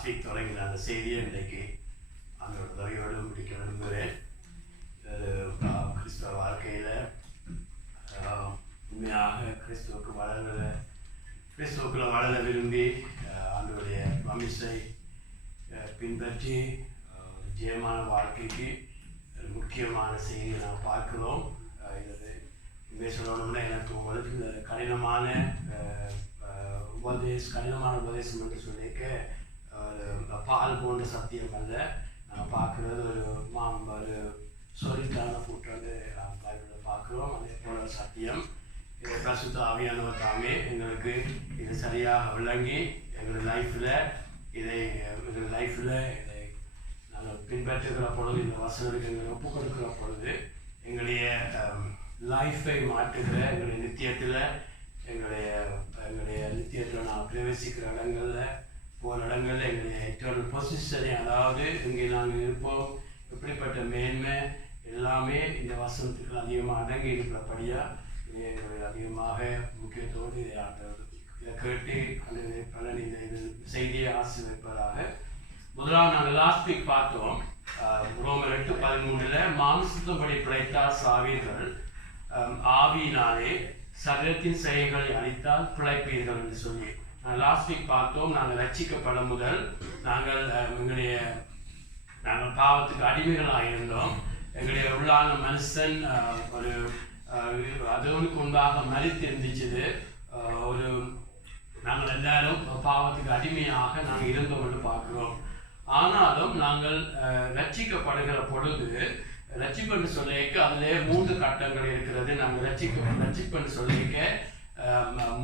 Last week தொடங்கின அந்த செய்தியை இன்றைக்கு அந்த உதவியோடு முடிக்க விரும்புகிறேன். கிறிஸ்தவ வாழ்க்கையில் உண்மையாக கிறிஸ்துவுக்குள்ள வளர விரும்பி ஆண்டவருடைய பிரமிசை பின்பற்றி ஜெயமான வாழ்க்கைக்கு முக்கியமான செய்தியை நாம் பார்க்கிறோம். இது சொல்லணும்னா எனக்கு உங்களுக்கு கடினமான உபதேசம் என்று சொல்லிக்க பால் போன்ற சத்தியம் அல்ல. நான் பார்க்குறது ஒரு சொல்லித்தான கூட்டாண்டு பைபிளில் பார்க்குறோம். அதே போல சத்தியம் இதை பரிசுத்த ஆவியானவர் தாமே எங்களுக்கு இது சரியாக விளங்கி எங்கள் லைஃப்பில் இதை நாங்கள் பின்பற்றுகிற பொழுது, இந்த வசனத்துக்கு எங்களை ஒப்பு கொடுக்கிற பொழுது எங்களுடைய லைஃப்பை மாற்றுகிற எங்களுடைய நித்தியத்தில் நான் பிரவேசிக்கிற போகிற இடங்களில் எங்களுடைய எட்டர்னல் பொசிஷனை, அதாவது இங்கே நாங்கள் இருப்போம் எப்படிப்பட்ட மேன்மை எல்லாமே இந்த வசனத்துக்கு அதிகமாக அடங்கி இருக்கிறபடியாக எங்களுடைய அதிகமாக முக்கியத்தோடு இதை கேட்டு பலன் இந்த செய்தியை ஆசீர்வதிப்பதாக. முதலாவது நாங்கள் லாஸ்ட் வீக் பார்த்தோம் ரோமர் 8:13 மாம்சத்தின்படி பிழைத்தால் சாவீர்கள், ஆவியினாலே சரீரத்தின் செயல்களை அளித்தால் பிழைப்பீர்கள் என்று சொல்லி லாஸ்ட் வீக் பார்த்தோம். நாங்கள் ரட்சிக்கப்பட முதல் நாங்கள் பாவத்துக்கு அடிமைகளாக இருந்தோம். எங்களுடைய உள்ளான மனுஷன் ஒரு அதோனுக்கு முன்பாக மறித்து இருந்துச்சு. நாங்கள் எல்லாரும் பாவத்துக்கு அடிமையாக நாங்கள் இருந்தோம் என்று பார்க்கிறோம். ஆனாலும் நாங்கள் ரட்சிக்கப்படுகிற பொழுது ரட்சிப்பு சொல்லிக்க அதிலே 3 கட்டங்கள் இருக்கிறது. நாங்கள் ரட்சிப்பு சொல்லிக்க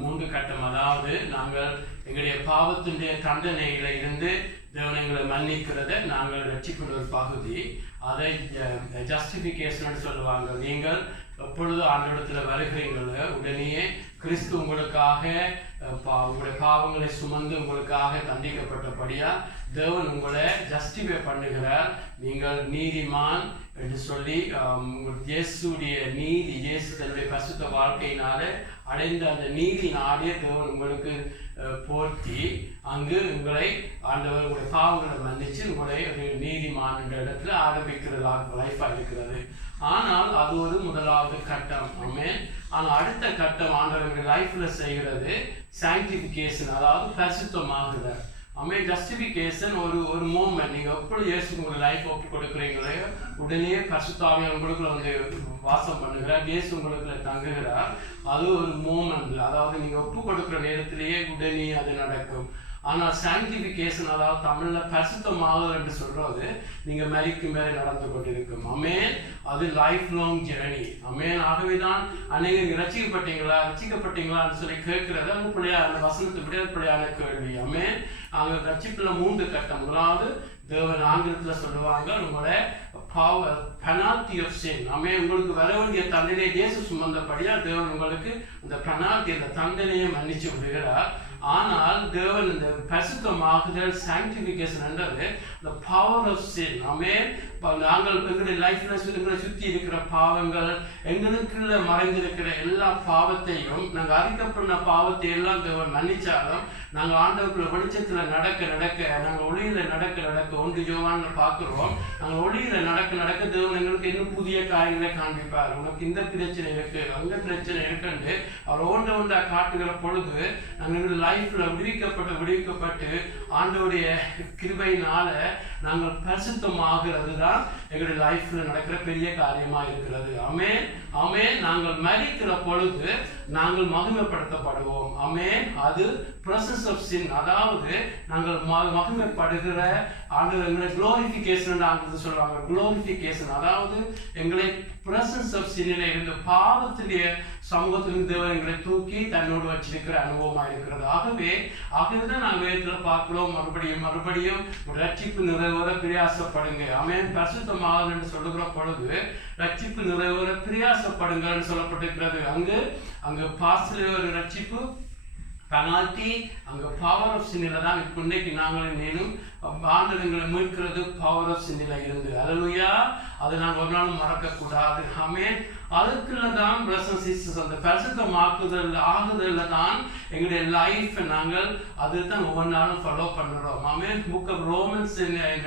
3 கட்டம். அதாவது நாங்கள் எங்களுடைய பாவத்தினுடைய தண்டனையில இருந்து தேவன் எங்களை மன்னிக்கிறத நாங்கள் ரட்சிக்கிற ஒரு பகுதி. அதை ஜஸ்டிஃபிகேஷன் சொல்லுவாங்க. நீங்கள் எப்பொழுது ஆண்டவரிடத்தில் வருகிறீங்களோ உடனேயே கிறிஸ்து உங்களுக்காக உங்களுடைய பாவங்களை சுமந்து உங்களுக்காக தண்டிக்கப்பட்டபடியா தேவன் உங்களை ஜஸ்டிஃபை பண்ணுகிறார். நீங்கள் நீதிமான் என்று சொல்லி இயேசுடைய நீதி, இயேசு தன்னுடைய பரிசுத்த வாழ்க்கையினால அடைந்த அந்த நீதி நாடிய தேவன் உங்களுக்கு போர்த்தி அங்கு உங்களை ஆண்டவர் உங்களுடைய பாவங்களை மன்னிச்சு உங்களை ஒரு நீதிமான் என்ற இடத்துல ஆரம்பிக்கிறது லைஃபாக இருக்கிறது. ஆனால் அது ஒரு முதலாவது கட்டம். ஆமென். ஆனால் அடுத்த கட்டம் ஆண்டவர்கள் லைஃப்ல செய்கிறது சாங்டிஃபிகேஷன், அதாவது பரிசுத்தமாகுதல். ஆமென். ஜஸ்டிஃபிகேஷன் ஒரு மூமெண்ட். நீங்கள் எப்படி இயேசு உங்களை லைஃப் ஒப்பு கொடுக்குறீங்களோ உடனே பரிசுத்த ஆவியானவர் உங்களுக்குள்ள வாசம் பண்ணுகிறார், இயேசு உங்களுக்குள்ள தங்குகிறார். அது ஒரு மூமெண்ட். அதாவது நீங்கள் ஒப்பு கொடுக்குற நேரத்திலேயே உடனே அது நடக்கும். ஆனால் சாங்டிஃபிகேஷன், அதாவது தமிழில் பரிசுத்தமாகுதல் என்று சொல்றது நீங்கள் மரிக்கும் மேலே நடந்து கொண்டிருக்கும். அமேன். அது லைஃப் லாங் ஜெர்னி. அமேன். ஆகவேதான் அநேகர் ரட்சிக்கப்பட்டீங்களான்னு சொல்லி கேட்கிறது அது பிள்ளையான அந்த வசனத்தை பிள்ளையான கேள்வி. அமேன். அங்கே ரட்சிப்புல 3 கட்டம். முதலாவது தேவன் ஆங்கிலத்தில் சொல்லுவாங்க உங்களை பெனால்டி ஆஃப் சின். அமேன். உங்களுக்கு வர வேண்டிய தண்டனை இயேசு சுமந்தபடியா தேவன் உங்களுக்கு அந்த பெனால்டி, அந்த தண்டனையை மன்னிச்சு விடுகிறார். ஆனால் தேவன் இந்த பரிசுத்தமாகுதல் சாங்டிஃபிகேஷன் என்றது the power of sin. ஆமென். நாங்கள் எங்களுடைய லைஃப்ல எங்களை சுற்றி இருக்கிற பாவங்கள், எங்களுக்குள்ள மறைந்திருக்கிற எல்லா பாவத்தையும், நாங்கள் அறிக்கப்பட்ட பாவத்தை எல்லாம் தேவன் மன்னிச்சாலும் நாங்கள் ஆண்டவருக்குள்ள வெளிச்சத்தில் நடக்க நாங்கள் ஒளியில நடக்க 1 யோவான்ல பார்க்கிறோம். நாங்கள் ஒளியில நடக்க தேவன் எங்களுக்கு இன்னும் புதிய காரியங்களை காண்பிப்பார். உனக்கு இந்த பிரச்சனை இருக்கு, அந்த பிரச்சனை இருக்குன்னு அவர் ஒன்றா காட்டுகிற பொழுது நாங்கள் லைஃப்ல விடுவிக்கப்பட்டு ஆண்டவருடைய கிருபையினால நாங்கள் பரிசுத்தமாகிறது தான் எங்களுடைய லைஃப்ல நடக்கிற பெரிய காரியமா இருக்கிறது. ஆமென். ஆமென். நாங்கள் மரிக்கிற பொழுது நாங்கள் மகிமைப்படுத்தப்படுவோம். ஆமென். அது process of sin, அதாவது நாங்கள் மகிமைப்படுகிற ஆண்டவர் எங்களை குளோரிஃபிகேஷன் ஆண்டது சொல்றாங்க. குளோரிஃபிகேஷன் அதாவது எங்களை presence of sin இருந்து பாவத்தினுடைய சமூகத்திலிருந்து தேவன் எங்களை தூக்கி தன்னோடு வச்சிருக்கிற அனுபவமாக இருக்கிறது. ஆகவேதான் நாங்கள் வேதத்தில் பார்க்கிறோம் மறுபடியும் ரட்சிப்பு நிறைவேற பிரயாசப்படுங்க. ஆமென். பரிசுத்தமாகுதல் என்று சொல்லுகிற பொழுது ரட்சிப்பு நிறைவேற பிரயாசப்படுங்கள் சொல்லப்பட்டிருக்கிறது. அங்கு பாஸ்ல ஒரு ரட்சிப்பு பெனால்டி, அங்கே பவர் ஆஃப் சின்னில தான் இப்போ இன்னைக்கு நாங்களும் மேலும் ஆண்டவங்களை மீட்கிறது பவர் ஆஃப் சின்னில இருந்து. அல்லேலூயா. அதை நாங்கள் ஒரு நாளும் மறக்கக்கூடாது. ஆமென். அதுக்குள்ள தான் பிரசன் சிஸ்டர்ஸ் அந்த பரிசுத்தமாக்குதல் ஆகுதல்ல தான் எங்களுடைய லைஃப் நாங்கள் அதுதான் ஒவ்வொரு நாளும் ஃபாலோ பண்ணுறோம். ஆமென். புக் ஆஃப் ரோமன்ஸ்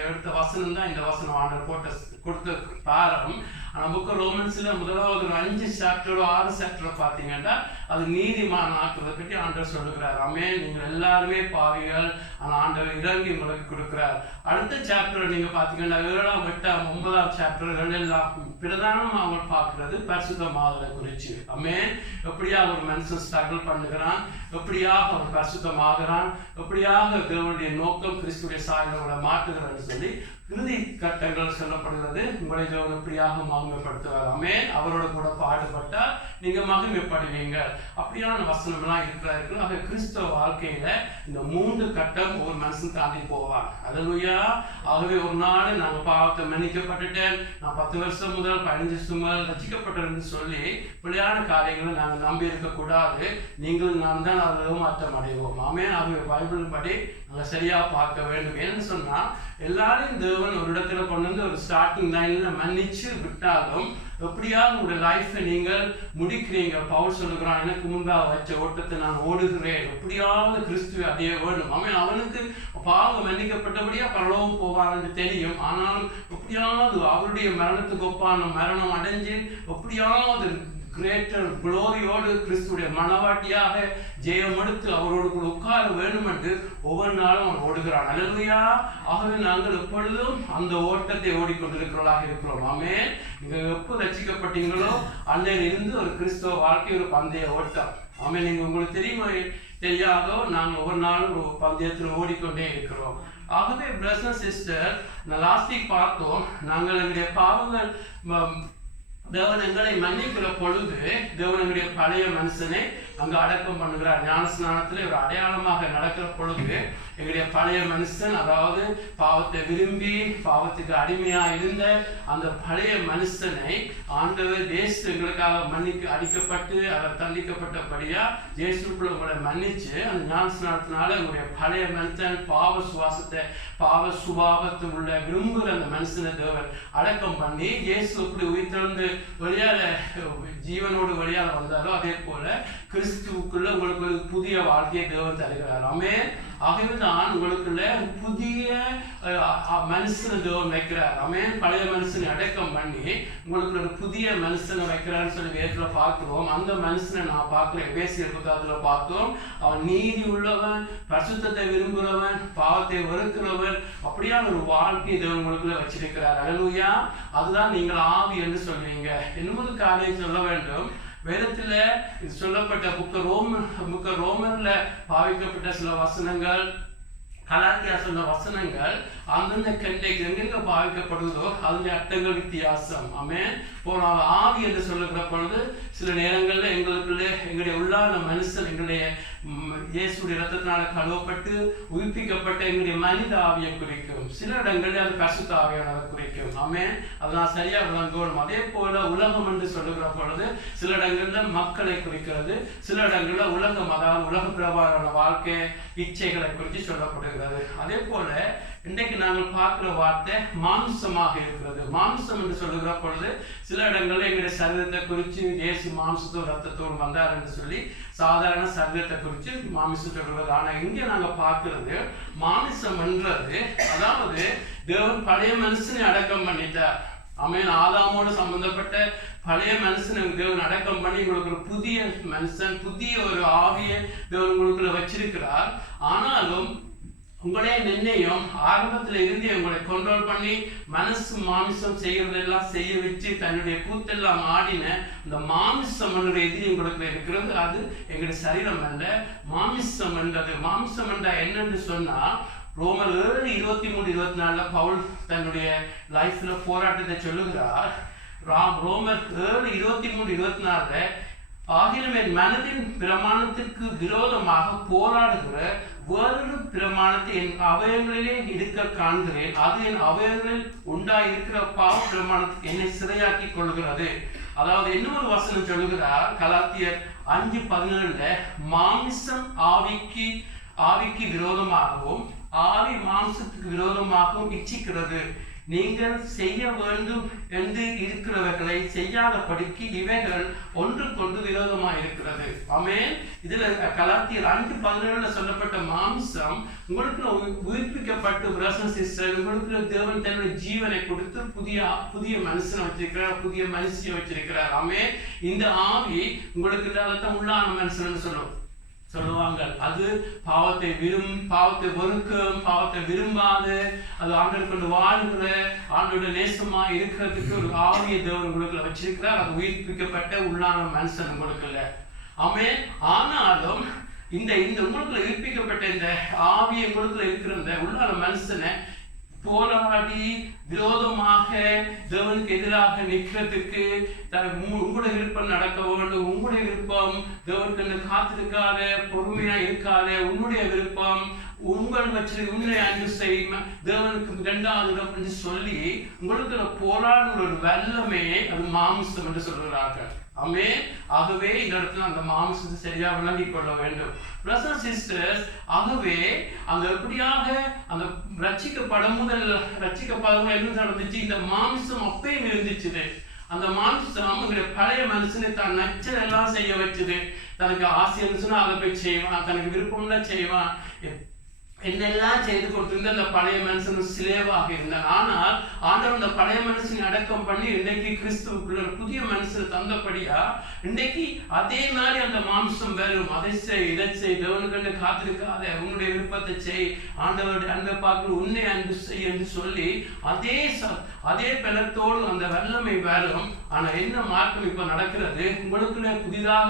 எடுத்த வசனம் தான் இந்த வசனம் ஆண்டவர் கொடுத்த பாரம். ஆனால் புக் ஆஃப் ரோமன்ஸ்ல முதலாவது ஒரு 5 சாப்டரோ 6 சாப்டரோ பார்த்தீங்கன்னா அது நீதிமான் ஆக்குவதை பற்றி ஆண்டவர் சொல்லுகிறார். ஆமென். நீங்கள் எல்லாருமே பாவிகள், ஆனால் ஆண்டவர் இறங்கி உங்களுக்கு கொடுக்கிறார். அடுத்த சாப்டர் நீங்க பார்த்தீங்கன்னா 7ஆம் 8ஆம் 9ஆம் சாப்டர்கள் எல்லாம் பிரதானமாக அவங்க பார்க்கிறது பரிசுத்தமாதலை குறித்து. ஆமென். எப்படியாக ஒரு மனுஷன் ஸ்ட்ரகிள் பண்ணுகிறான், எப்படியாக அவன் பரிசுத்தமாகிறான், எப்படியாக தேவனுடைய நோக்கம் கிறிஸ்துடைய சாயலை மாற்றுகிறான்னு சொல்லி இறுதி கட்டங்கள் சொல்லப்படுகிறது. உங்களை தேவன் எப்படியாக மகிமைப்படுத்துவார். ஆமென். அவரோட கூட பாடுபட்டா நீங்க மகிமைப்படுவீங்க. அப்படியான வசனம் எல்லாம் இருக்கிறார்கள். ஆக கிறிஸ்தவ வாழ்க்கையில இந்த 3 கட்டம் ஒரு மனுஷன் தாண்டி போவான். அல்லேலூயா. ஆகவே ஒரு நாள் நாங்க பாவத்தை மன்னிக்கப்பட்டுட்டேன், நான் 10 வருஷம் முதல் 15 வருஷம் முதல் ரசிக்கப்பட்டேன்னு சொல்லி பிள்ளையான காரியங்களை நாங்கள் நம்பி இருக்க கூடாது. நீங்களும் நான் தான் அதில் மாற்றம் அடைவோம். ஆமென். ஆகவே பைபிள் படி நாங்கள் சரியா பார்க்க வேண்டும். ஏன்னு சொன்னா எல்லாரையும் தேவன் ஒரு இடத்துல கொண்டு வந்து ஒரு ஸ்டார்டிங் லைன்ல மன்னிச்சு விட்டாலும் எப்படியாவது உங்களுடைய லைஃப்பை நீங்கள் முடிக்கிறீங்க. பவுல் சொல்லுகிறான், எனக்கு முன்பாக வச்ச ஓட்டத்தை நான் ஓடுகிறேன், எப்படியாவது கிறிஸ்துவை அடைய வேண்டும். அவனுக்கு பாவம் மன்னிக்கப்பட்டபடியா பரலோகம் போவான்னு தெரியும். ஆனாலும் எப்படியாவது அவருடைய மரணத்துக்கு ஒப்பான மரணம் அடைஞ்சு எப்படியாவது கிரேட்டர் குளோரியோடு கிறிஸ்துடைய மனவாட்டியாக ஜெயம் எடுத்து அவரோடு கூட உட்கார வேண்டும் என்று ஒவ்வொரு நாளும் அவன் ஓடுகிறான். அல்லேலூயா. ஆகவே நாங்கள் எப்பொழுதும் அந்த ஓட்டத்தை ஓடிக்கொண்டிருக்கிறவர்களாக இருக்கிறோம். ஆமென். நீங்க எப்போ ரட்சிக்கப்பட்டீங்களோ அன்னையில இருந்து ஒரு கிறிஸ்தவ வாழ்க்கை ஒரு பந்தய ஓட்டம். ஆமென். நீங்க உங்களுக்கு தெரியுமா தெரியாதோ நாங்கள் ஒவ்வொரு நாளும் ஒரு பந்தயத்தில் ஓடிக்கொண்டே இருக்கிறோம். ஆகவே பிரதர் சிஸ்டர், லாஸ்ட் வீக் பார்த்தோம், நாங்கள் எங்களுடைய பாவங்கள் தேவன் எங்களை மன்னிக்கிற பொழுது தேவன் எங்களுடைய பழைய மனுஷனை அங்கு அடக்கம் பண்ணுகிறார். ஞானஸ்நானத்தில் ஒரு அடையாளமாக நடக்கிற பொழுது எங்களுடைய பழைய மனுஷன், அதாவது பாவத்தை விரும்பி பாவத்துக்கு அடிமையா இருந்த அந்த பழைய மனுஷனை ஆண்டவர் இயேசு எங்களுக்காக அடிக்கப்பட்டு அவர் தண்டிக்கப்பட்டபடியா இயேசுக்குள்ள உங்களை மன்னிச்சு அந்த ஞானஸ்நானத்தினால எங்களுடைய பழைய மனுஷன் பாவ சுபாவத்தை உள்ள விரும்புகிற அந்த மனுஷனை தேவன் அடக்கம் பண்ணி இயேசு எப்படி உயிர்த்தெழுந்து வெளியால ஜீவனோடு வெளியால வந்தாரோ அதே போல கிறிஸ்துவுக்குள்ள உங்களுக்கு ஒரு புதிய வாழ்க்கையை தேவன் தருகிறார். ஆமென். ஆகவே தான் உங்களுக்குள்ள புதிய மனுஷனை தேவன் வைக்கிறார். ஆமென். பழைய மனுஷனை அடக்கம் பண்ணி உங்களுக்கு ஒரு புதிய மனுஷனை வைக்கிறான்னு சொல்லி வேதத்துல பார்க்கிறோம். அந்த மனுஷனை நான் பார்க்கிறேன். எபேசியர் புத்தகத்துல பார்த்தோம். அவன் நீதி உள்ளவன், பரிசுத்தத்தை விரும்புகிறவன், பாவத்தை வெறுக்கிறவன், அப்படியான ஒரு வாழ்க்கையை தேவன் உங்களுக்குள்ள வச்சிருக்கிறார். அல்லேலூயா. அதுதான் நீங்கள் ஆவி என்று சொல்றீங்க. இன்னொரு காரியம் சொல்ல வேண்டும். வேதத்துல சொல்லப்பட்ட புக்க ரோமன்ல பாவிக்கப்பட்ட சில வசனங்கள், கலாத்தியா சொன்ன வசனங்கள் அந்தந்த கண்டைக்கு எங்கெங்க பாவிக்கப்படுவதோ அதனுடைய அர்த்தங்கள் வித்தியாசம். ஆமென். போனால் ஆவி என்று சொல்லுகிற பொழுது சில நேரங்களில் எங்களுடைய உள்ளான மனுஷன் எங்களுடைய இயேசுடைய ரத்தத்தினால கழுவப்பட்டு உயிர்ப்பிக்கப்பட்ட எங்களுடைய மனித ஆவியை குறிக்கும். சில இடங்களில் அது பரிசுத்த ஆவியானதை குறிக்கும். ஆமென். அதனால் சரியா விளங்கணும். அதே போல உலகம் என்று சொல்லுகிற பொழுது சில இடங்களில் மக்களை குறிக்கிறது, சில இடங்களில் உலகம், அதாவது உலக பிரகாரமான வாழ்க்கை இச்சைகளை குறித்து சொல்லப்படுகிறது. அதே போல இன்றைக்கு நாங்கள் பார்க்கிற வார்த்தை மாம்சமாக இருக்கிறது. மாம்சம் என்று சொல்லுகிற பொழுது சில இடங்களில் எங்களுடைய சரீரத்தை குறித்து இயேசு மாம்சத்தோடு ரத்தத்தோடு வந்தார் என்று சொல்லி சாதாரண சரீரத்தை குறித்து மாமிசம் சொல்கிறது. ஆனால் இங்கே நாங்கள் பார்க்கிறது மாமிசம் என்றது, அதாவது தேவன் பழைய மனுஷனை அடக்கம் பண்ணிட்டார். ஆமென். ஆதாமோடு சம்பந்தப்பட்ட பழைய மனுஷனை தேவன் அடக்கம் பண்ணி உங்களுக்கு ஒரு புதிய மனுஷன், புதிய ஒரு ஆவியை தேவன் உங்களுக்குள்ள வச்சிருக்கிறார். ஆனாலும் உங்களே நிர்ணயம் ஆரம்பத்துல இருந்து உங்களை கண்ட்ரோல் பண்ணி மனசு மாமிசம் செய்யறதெல்லாம் செய்ய வச்சு தன்னுடைய கூத்தெல்லாம் ஆடின இந்த மாமிசம் என்ற எதிரி உங்களுக்கு இருக்கிறது. அது எங்களுடைய சரீரம் அல்ல. மாமிசம் என்றது, மாமிசம் என்ற என்னன்னு சொன்னா ரோமர் 7:23-24 பவுல் தன்னுடைய லைஃப்ல போராட்டத்தை சொல்லுகிறார். ரோமர் 7:23-24 ஆகிலும் என் மனதின் பிரமாணத்திற்கு விரோதமாக போராடுகிற வேறொரு பிரமாணத்தை என் அவயங்களிலே இருக்க காண்கிறேன். அது என் அவயங்களில் உண்டாயிருக்கிற பாவ பிரமாணத்துக்கு என்னை சிறையாக்கி கொள்கிறது. அதாவது இன்னொரு வசனம் சொல்லுகிறார், கலாத்தியர் 5:17 மாமிசம் ஆவிக்கு விரோதமாகவும் ஆவி மாம்சத்துக்கு விரோதமாகவும் இச்சிக்கிறது. நீங்கள் செய்ய வேண்டும் என்று இருக்கிறவர்களை செய்யாதபடிக்கு இவைகள் ஒன்றுக்கொன்று விரோதமாக இருக்கிறது. ஆமென். இதுல கலாத்தியர் 5:17 சொல்லப்பட்ட மாம்சம் உங்களுக்கு உயிர்ப்பிக்கப்பட்டு பிரசன் சிஸ்டர் உங்களுக்கு தேவன் தன்னுடைய ஜீவனை கொடுத்து புதிய மனுஷனை வச்சிருக்கிறார், புதிய மனுஷியை வச்சிருக்கிறார். ஆமென். இந்த ஆவி உங்களுக்கு இல்லாத உள்ளான மனுஷன் சொல்லுவாங்க. அது பாவத்தை வெறுக்கும், பாவத்தை விரும்பாது, அது ஆண்டவர் கொண்டு வாழ்கிற ஆண்டோட நேசமா இருக்கிறதுக்கு ஒரு ஆவிய தேவன் உங்களுக்குள்ள வச்சிருக்கிறார். அது உயிர்ப்பிக்கப்பட்ட உள்ளான மனுஷன் உங்களுக்குள்ள. ஆமென். ஆனாலும் இந்த உங்களுக்குள்ள உயிர்ப்பிக்கப்பட்ட இந்த ஆவிய உங்களுக்குள்ள இருக்கிற இந்த உள்ளான மனுஷனை போராடி விரோதமாக தேவனுக்கு எதிராக நிற்கிறதுக்கு உங்களுடைய விருப்பம் நடக்க வேண்டும், உங்களுடைய விருப்பம் தேவனுக்கு காத்திருக்காத, பொறுமையா இருக்காத, உன்னுடைய விருப்பம் உங்கள் வச்சு உன்னை அன்பு செய்யும் தேவனுக்கு 2வது இடம் என்று சொல்லி உங்களுக்கு போராடுற ஒரு வல்லமே அது மாம்சம் என்று சொல்கிறார்கள். ஆமென். ஆகவே இந்த இடத்துல அந்த மாம்சத்தை சரியா விளங்கிக் கொள்ள வேண்டும். பிரதர்ஸ் சிஸ்டர்ஸ், ஆகவே அந்த எப்படியாக அந்த ரட்சிக்கப்படும் என்ன நடந்துச்சு, இந்த மாம்சம் அப்பயும் இருந்துச்சு. அந்த மாம்சம் பழைய மனுஷனை தான் நச்சதெல்லாம் செய்ய வச்சுது. தனக்கு ஆசை இருந்துச்சுன்னா அதை போய் செய்வான், தனக்கு விருப்பம்னா செய்வான், என்னெல்லாம் செய்து கொடுத்திருந்த அந்த பழைய மனுஷன் சிலேவாக இருந்தான். ஆனால் ஆண்டவர் அந்த பழைய மனுஷனை அடக்கம் பண்ணி இன்றைக்கு கிறிஸ்துவுக்குள்ள புதிய மனுஷனை தந்தபடியா இன்றைக்கு அதே மாதிரி அந்த மாம்சம் வரும். அதை செய், இதை செய், தேவனுக்கு காத்திருக்காத, உன்னுடைய விருப்பத்தை செய், ஆண்டவருடைய அன்பை பார்க்க உன்னை அன்பு செய் என்று சொல்லி அதே பலத்தோடு அந்த வல்லமை வரும். ஆனா என்ன மாற்றம் இப்ப நடக்கிறது, உங்களுக்குள்ள புதிதாக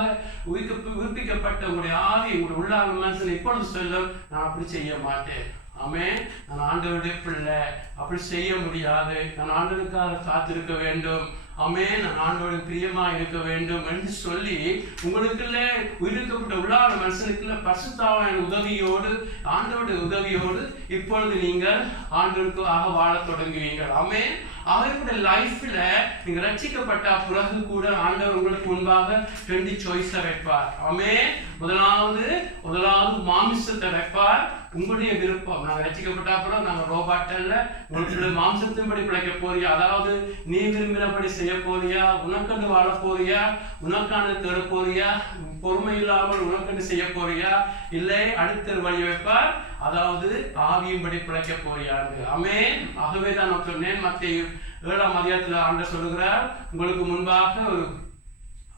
உயிர்ப்பிக்கப்பட்ட உங்களுடைய ஆவி உங்களுடைய உள்ளான மனுஷன் இப்பொழுது சொல்லும், நான் அப்படி செய்ய மாட்டேன். ஆமென். நான் ஆண்டவருடைய பிள்ளை, அப்படி செய்ய முடியாது, நான் ஆண்டவருக்காக காத்திருக்க வேண்டும். ஆமென். நான் ஆண்டவருக்கு பிரியமா இருக்க வேண்டும் என்று சொல்லி உங்களுக்குள்ள உயிர்க்கப்பட்ட உள்ளான மனுஷனுக்குள்ள பரிசுத்தாவின் உதவியோடு, ஆண்டவருடைய உதவியோடு இப்பொழுது நீங்கள் ஆண்டவருக்காக வாழ தொடங்குவீர்கள். ஆமென். அவருடைய லைஃப்ல நீங்க ரட்சிக்கப்பட்ட பிறகு கூட ஆண்டவர் உங்களுக்கு முன்பாக 2 சாய்ஸை வைப்பார். ஆமென். முதலாவது மாமிசத்தை வைப்பார். உங்களுடைய விருப்பம், நாங்க ரட்சிக்கப்பட்ட அப்புறம் நாங்க ரோபாட்டல்ல உங்களுடைய மாம்சத்தின்படி பிழைக்க போறியா, அதாவது நீ விரும்பினபடி செய்ய போறியா, உனக்கண்டு வாழ போறியா, உனக்கான தேட போறியா, பொறுமை இல்லாமல் உனக்கண்டு செய்ய போறியா, இல்லை அடுத்த வழி வைப்பார், அதாவது ஆவியும்படி பிழைக்க போறியான்னு. ஆமென். ஆகவே தான் நான் சொன்னேன், மத்தேயு 7ஆம் அதிகாரத்துல ஆண்டவர் சொல்லுகிறார், உங்களுக்கு முன்பாக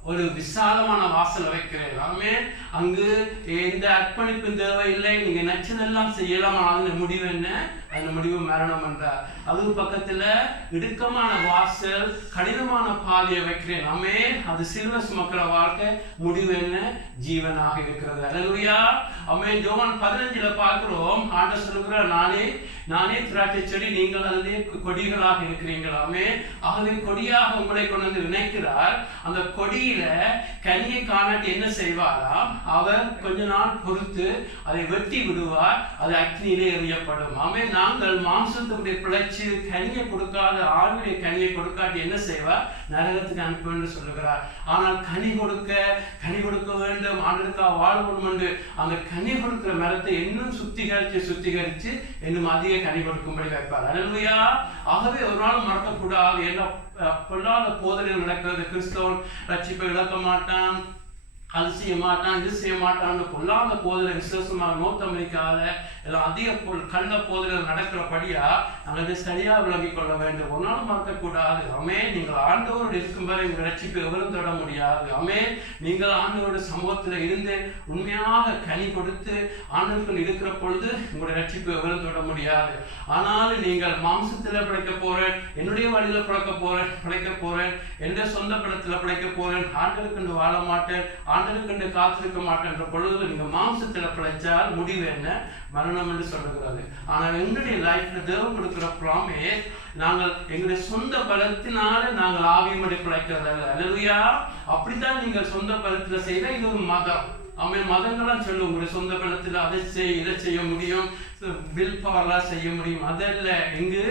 ஒரு விசாலமான வாசல் வைக்கிறேன். ஆமென். அங்கு எந்த அர்ப்பணிப்பும் தேவையில்லை, நீங்க நச்சதெல்லாம் செய்யலாம். அதன் முடிவு என்ன? அந்த முடிவு மரணம் என்றார். அது பக்கத்துல இடுக்கமான வாசல், கடினமான பாதையை வைக்கிறேன். ஆமென். அது சிலுவை சுமக்கிற வாழ்க்கை, முடிவு என்ன? ஜீவனாக இருக்கிறது. அல்லேலூயா. ஆமென். யோவான் 15 பார்க்கிறோம், ஆண்டவர் சொல்லுகிறார், நானே திராட்சை செடி, நீங்கள் அதிலே கொடிகளாக இருக்கிறீர்கள். ஆமென். ஆகவே கொடியாக உங்களை கொண்டு வந்து இணைக்கிறார். அந்த கொடியில கனியை காணாட்டி என்ன செய்வாராம், அவர் கொஞ்ச நாள் பொறுத்து அதை வெட்டி விடுவார், அது அக்னியிலே எறியப்படும். ஆமென். நாங்கள் மாம்சத்துடைய பிழைச்சு கனியை கொடுக்காத, ஆவியுடைய கனியை கொடுக்காட்டி என்ன செய்வார், நரகத்துக்கு அனுப்ப என்று சொல்லுகிறார். ஆனால் கனி கொடுக்க வேண்டும், ஆண்டவருக்காக வாழ வேண்டும் என்று அந்த கனி கொடுக்கிற மரத்தை இன்னும் சுத்திகரிச்சு இன்னும் அதிக கனி கொடுக்கும்படி வைப்பார். அல்லேலூயா. ஆகவே ஒரு நாள் மறக்கக்கூடாது. என்ன பொல்லாத போதனைகள் நடக்கிறது. கிறிஸ்தவன் ரட்சிப்பை இழக்க மாட்டான், அது செய்ய மாட்டான், இது செய்ய மாட்டான், பொல்லாத போதனை விசுவாசமாக நோத்தமைக்காத எல்லாம் அதிக கள்ள போதனைகள் நடக்கிறபடியா நாங்கள் இதை சரியா விளங்கிக் கொள்ள வேண்டும். ஒரு நாள் மறக்கக்கூடாது. ஆமென். நீங்கள் ஆண்டவரோடு இருக்கும் வரை உங்கள் ரட்சிப்பை எவரும் தொட முடியாது. ஆமென். நீங்கள் ஆண்டவருடைய சமூகத்துல இருந்து உண்மையாக கனி கொடுத்து ஆண்டவர்கள் இருக்கிற பொழுது உங்களுடைய ரட்சிப்பை எவரும் தொட முடியாது. ஆனாலும் நீங்கள் மாம்சத்துல பிழைக்க போறேன், என்னுடைய வழியில பிழைக்க போறேன், எந்த சொந்த படத்துல பிழைக்க போறேன், ஆண்டவருக்கு வாழ மாட்டேன், ஆண்டவருக்கு காத்திருக்க மாட்டேன் என்ற பொழுது நீங்க மாம்சத்துல பிழைச்சால் முடிவு என்ன? மரணம் என்று சொல்லுகிறது. ஆனால் எங்களுடைய லைஃப்ல தேவன் கொடுக்கிற ப்ராமிஸ், நாங்கள் எங்களுடைய சொந்த பலத்தினால நாங்கள் ஆவியும்படி பிழைக்கிறது. அல்லேலூயா. அப்படித்தான் நீங்கள் சொந்த பலத்துல செய்த இது ஒரு மதம். மதங்கள்லாம் சொல்லும், உங்களுடைய சொந்த பலத்துல அதை இதை செய்ய முடியும், வில் பவர்லாம் செய்ய முடியும். அதல்ல, இங்கு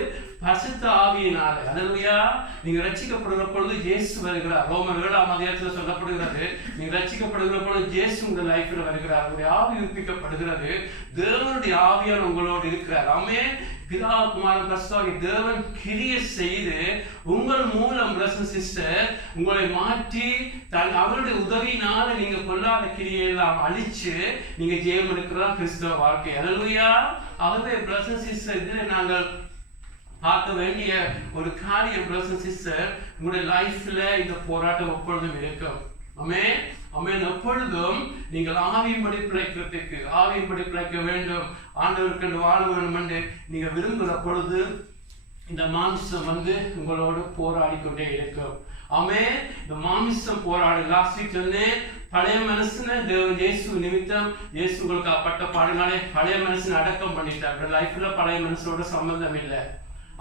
பரிசுத்த ஆவியினால. அல்லேலூயா. நீங்க ரட்சிக்கப்படுகிற பொழுது இயேசு வருகிறார். ரோமர் 7ஆம் அதிகாரத்துல சொல்லப்படுகிறது, நீங்க ரட்சிக்கப்படுகிற பொழுது இயேசு உங்க லைஃப்ல வருகிறார். உங்களுடைய ஆவி உயிர்ப்பிக்கப்படுகிறது, தேவனுடைய ஆவியான உங்களோடு இருக்கிறார். ஆமென். பிதா குமாரன் பரிசுத்தாவிய தேவன் கிரியை செய்து உங்கள் மூலம் பிரதர் சிஸ்டர் உங்களை மாற்றி அவருடைய உதவினால நீங்க கொள்ளாத கிரியெல்லாம் அழிச்சு நீங்க ஜெயம் எடுக்கிறதா கிறிஸ்தவ வாழ்க்கை. அல்லேலூயா. ஆகவே பிரதர் சிஸ்டர் இதில் நாங்கள் பார்க்க வேண்டிய ஒரு காரியம் பிரதர் சிஸ்டர், உங்களுடைய லைஃப்ல இந்த போராட்டம் எப்பொழுதும் இருக்கும். ஆமென் ஆமென். எப்பொழுதும் நீங்கள் ஆவியின்படி பிழைக்கிறதுக்கு ஆவியின்படி பிழைக்க வேண்டும், ஆண்டவருக்கு வாழ வேண்டும் என்று நீங்க விரும்புகிற பொழுது இந்த மாமிசம் உங்களோடு போராடி கொண்டே இருக்கும். ஆமென். இந்த மாமிசம் போராடு. லாஸ்ட் வீக் சொன்னேன், பழைய மனுஷனை தேவன் இயேசு நிமித்தம் இயேசு உங்களுக்கு அப்பட்ட பாடினாலே பழைய மனுஷனை அடக்கம் பண்ணிட்டார். லைஃப்ல பழைய மனுஷனோட சம்பந்தம் இல்லை.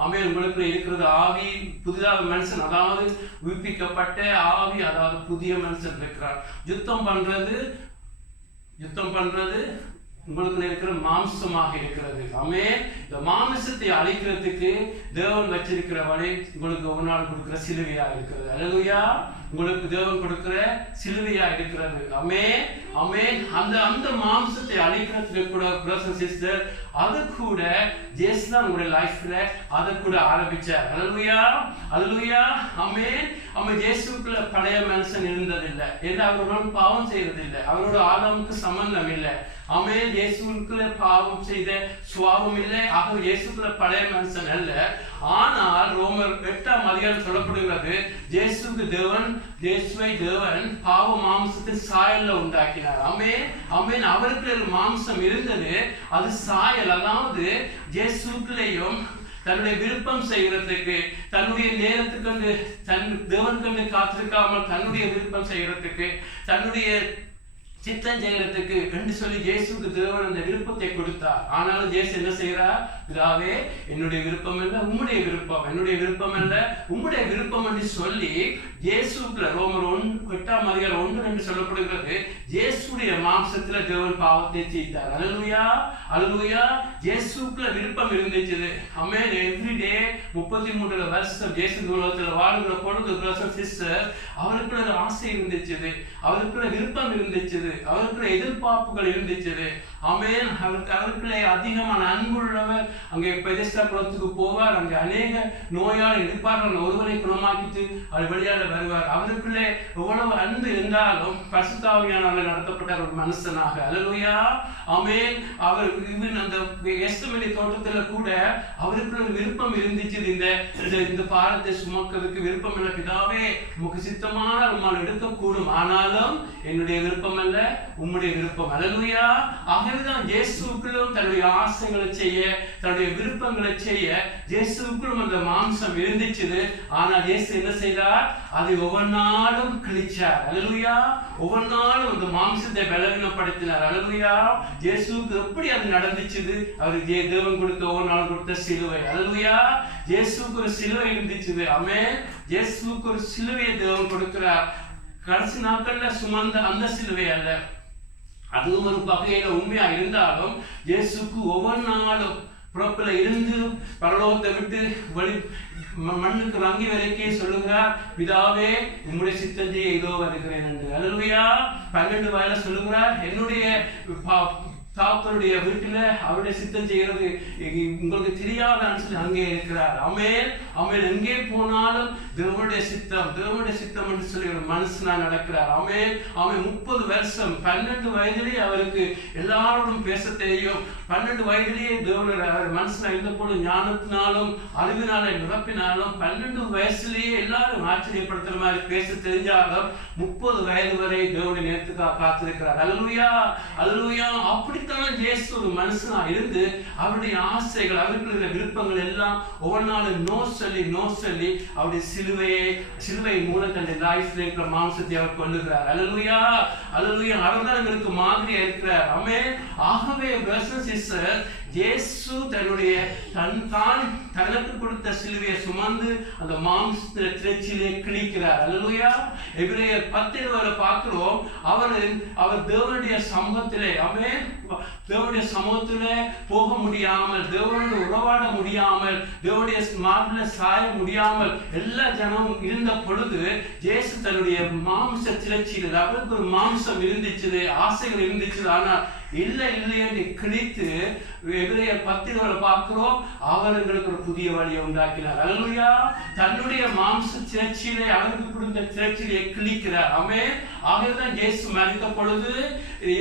ஆமென். உங்களுக்கு இருக்கிறது ஆவி, புதிதாக மனுஷன், அதாவது உயிர்ப்பிக்கப்பட்ட ஆவி, அதாவது புதிய மனுஷன் இருக்கிறார். யுத்தம் பண்றது உங்களுக்கு இருக்கிற மாம்சமாக இருக்கிறது. ஆமென். இந்த மாமிசத்தை அழிக்கிறதுக்கு தேவன் வச்சிருக்கிற வழி உங்களுக்கு ஒரு நாள் கொடுக்கிற சிலுவையா இருக்கிறது. அல்லேலூயா. உங்களுக்கு தேவன் கொடுக்கிற சிலுவையா இருக்கிறது. ஆமென் ஆமென். அந்த மாம்சத்தை அழிக்கிறதுக்கு கூட பிரதர் சிஸ்டர் அது கூட ஜேசு தான் உங்களுடைய லைஃப்ல அதை கூட ஆரம்பிச்சார். அல்லேலூயா அல்லேலூயா. ஆமென். அவன் இயேசுக்குள்ள பழைய மனுஷன் இருந்ததில்லை, ஏன்னா அவரோட பாவம் செய்யறதில்லை, அவரோட ஆதாமுக்கு சம்பந்தம் இல்லை. ஆமென். இயேசுக்குள்ள பாவம் செய்த சுவாபம் இல்லை, ஆக இயேசுக்குள்ள பழைய மனுஷன் அல்ல. ஆனால் ரோமர் 8ஆம் அதிகாரம் சொல்லப்படுகிறது, இயேசுவை தேவன் பாவ மாம்சத்தின் சாயல்ல உண்டாக்கினார். ஆமென் ஆமென். அவருக்கு மாம்சம் இருந்தது, அது சாயல், அதாவது இயேசுக்குள்ளேயும் தன்னுடைய விருப்பம் செய்யறதுக்கு, தன்னுடைய நேரத்துக்கு தேவன் கண்டு காத்திருக்காமல் தன்னுடைய விருப்பம் செய்யறதுக்கு, தன்னுடைய சித்தம் செய்யறதுக்கு என்று சொல்லி இயேசுக்கு தேவன் அந்த விருப்பத்தை கொடுத்தார். ஆனாலும் இயேசு என்ன செய்யறார்? பிதாவே, என்னுடைய விருப்பம் அல்ல உம்முடைய விருப்பம், என்னுடைய விருப்பம் அல்ல உம்முடைய விருப்பம் என்று சொல்லி இயேசுக்குள்ள ரோமர் 8ஆம் அதிகாரம் 1 சொல்லப்படுகிறது, இயேசுடைய மாம்சத்துல தேவன் பாவத்தை செய்தார். அல்லேலூயா அல்லேலூயா. இயேசுக்குள்ள விருப்பம் இருந்துச்சு. ஆமென். எவ்ரிடே 33 வருஷம் இயேசு உலகத்துல வாழுகிற பொழுது பிரதர் சிஸ்டர் அவருக்குள்ள ஒரு ஆசை இருந்துச்சு, அவருக்குள்ள விருப்பம் இருந்துச்சு, அவருக்குள்ள எதிர்பார்ப்புகள் இருந்துச்சு. ஆமென். அவருக்குள்ள அதிகமான அன்புள்ளவர். அங்கே பெதெஸ்தா குளத்துக்கு போவார், அங்கே அநேக நோயாளி இருப்பார்கள், ஒருவரை குணமாக்கிட்டு அவர் வெளியாட வருவார். அவருக்குள்ளே எவ்வளவு அன்பு இருந்தாலும் பரிசுத்தாவியானவர்கள் நடத்தப்பட்ட ஒரு மனுஷனாக. அல்லேலூயா. ஆமென். அவர் அந்த எஸ்தமேலி தோட்டத்துல கூட அவருக்குள்ள ஒரு விருப்பம் இருந்துச்சு, இந்த பாரத்தை சுமக்கிறதுக்கு விருப்பம் இல்லை. பிதாவே, உமக்கு சித்தமான உம்மால் எடுக்கக்கூடும், ஆனாலும் என்னுடைய விருப்பம் அல்ல உம்முடைய விருப்பம். அல்லேலூயா. ஆகவேதான் இயேசுக்குள்ளும் தன்னுடைய ஆசைகளை செய்ய, தன்னுடைய விருப்பங்களை செய்ய இயேசுக்குள்ளும் அந்த மாம்சம் இருந்துச்சு. ஆனால் இயேசு என்ன செய்தார்? அதை ஒவ்வொரு நாளும் கிழிச்சார். அல்லேலூயா. ஒவ்வொரு நாளும் அந்த மாம்சத்தை பலவீனப்படுத்தினார். அல்லேலூயா. இயேசுக்கு எப்படி அது நடந்துச்சு? அவருக்கு தேவன் கொடுத்த ஒவ்வொரு நாள் கொடுத்த சிலுவை. அல்லேலூயா. இயேசுக்கு ஒரு சிலுவை இருந்துச்சு. ஆமென். இயேசுக்கு ஒரு சிலுவையை தேவன் கொடுக்கிறார். கடைசி நாட்கள்ல சுமந்த அந்த சிலுவை அல்ல, அதுவும் ஒரு வகையில உண்மையா இருந்தாலும் இயேசுக்கு ஒவ்வொரு நாளும் புறப்புல இருந்து பரலோகத்தை விட்டு மண்ணுக்கு வங்கி வரைக்கே சொல்லுகிறார், பிதாவே, உம்முடைய சித்தம் செய்ய இதோ வருகிறேன் என்று. அல்லேலூயா. 12 வயதுல சொல்லுகிறார், என்னுடைய தாத்தருடைய வீட்டுல அவருடைய சித்தம் செய்கிறது உங்களுக்கு தெரியாதான்னு சொல்லி அங்கே இருக்கிறார். ஆமென் ஆமென். எங்கே போனாலும் தேவனுடைய சித்தம் என்று சொல்லி ஒரு மனுஷனா நடக்கிறார். ஆமென் ஆமென். 30 வருஷம் 12 வயதிலேயே அவருக்கு எல்லாரோடும் பேச தெரியும். 12 வயதிலேயே தேவனுடைய மனுஷனா இருந்த போது ஞானத்தினாலும் அறிவினாலே நிரப்பினாலும் 12 வயசுலேயே எல்லாரும் ஆச்சரியப்படுத்துற மாதிரி பேச தெரிஞ்சாலும் 30 வயது வரை தேவனுடைய நேரத்துக்காக காத்திருக்கிறார். அல்லேலூயா அல்லேலூயா. அப்படித்தான் இயேசு ஒரு மனுஷனா இருந்து அவருடைய ஆசைகள், அவருக்குள்ள விருப்பங்கள் எல்லாம் ஒவ்வொரு நாளும் நோ சொல்லி அவருடைய சிலுவை மூலம் தன்னுடைய லைஃப்ல இருக்கிற மாம்சத்தை அவர் கொள்ளுகிறார். அல்லேலூயா அல்லேலூயா. அவர்தான் எங்களுக்கு மாதிரியா இருக்கிறார். ஆமென். ஆகவே பிரதர் சிஸ்டர், இயேசு தன்னுடைய தனக்கு கொடுத்த சிலுவையை சுமந்து அந்த மாம்ச திரைச்சிலே கிழிக்கிறார். அல்லேலூயா. எபிரேயர் 10 பார்க்கிறோம், அவர் தேவனுடைய சமூகத்திலே, ஆமென், தேவனுடைய சமூகத்திலே போக முடியாமல், தேவனோடு உறவாட முடியாமல், தேவனுடைய மார்பில சாய முடியாமல் எல்லா ஜனமும் இருந்த பொழுது இயேசு தன்னுடைய மாம்ச திரைச்சியில், அவருக்கு ஒரு மாம்சம் இருந்துச்சு, ஆசைகள் இருந்துச்சு, ஆனால் இல்லை என்று கிழித்து எபிரேயர் 10 பார்க்கிறோம். அவர் எங்களுக்கு ஒரு புதிய வழியை உண்டாக்கினார். அல்லேலூயா. தன்னுடைய மாம்ச திரட்சியிலே அவருக்கு கொடுத்த திரட்சியை கிழிக்கிறார். ஆமென். ஆகவேதான் இயேசு மரித்த பொழுது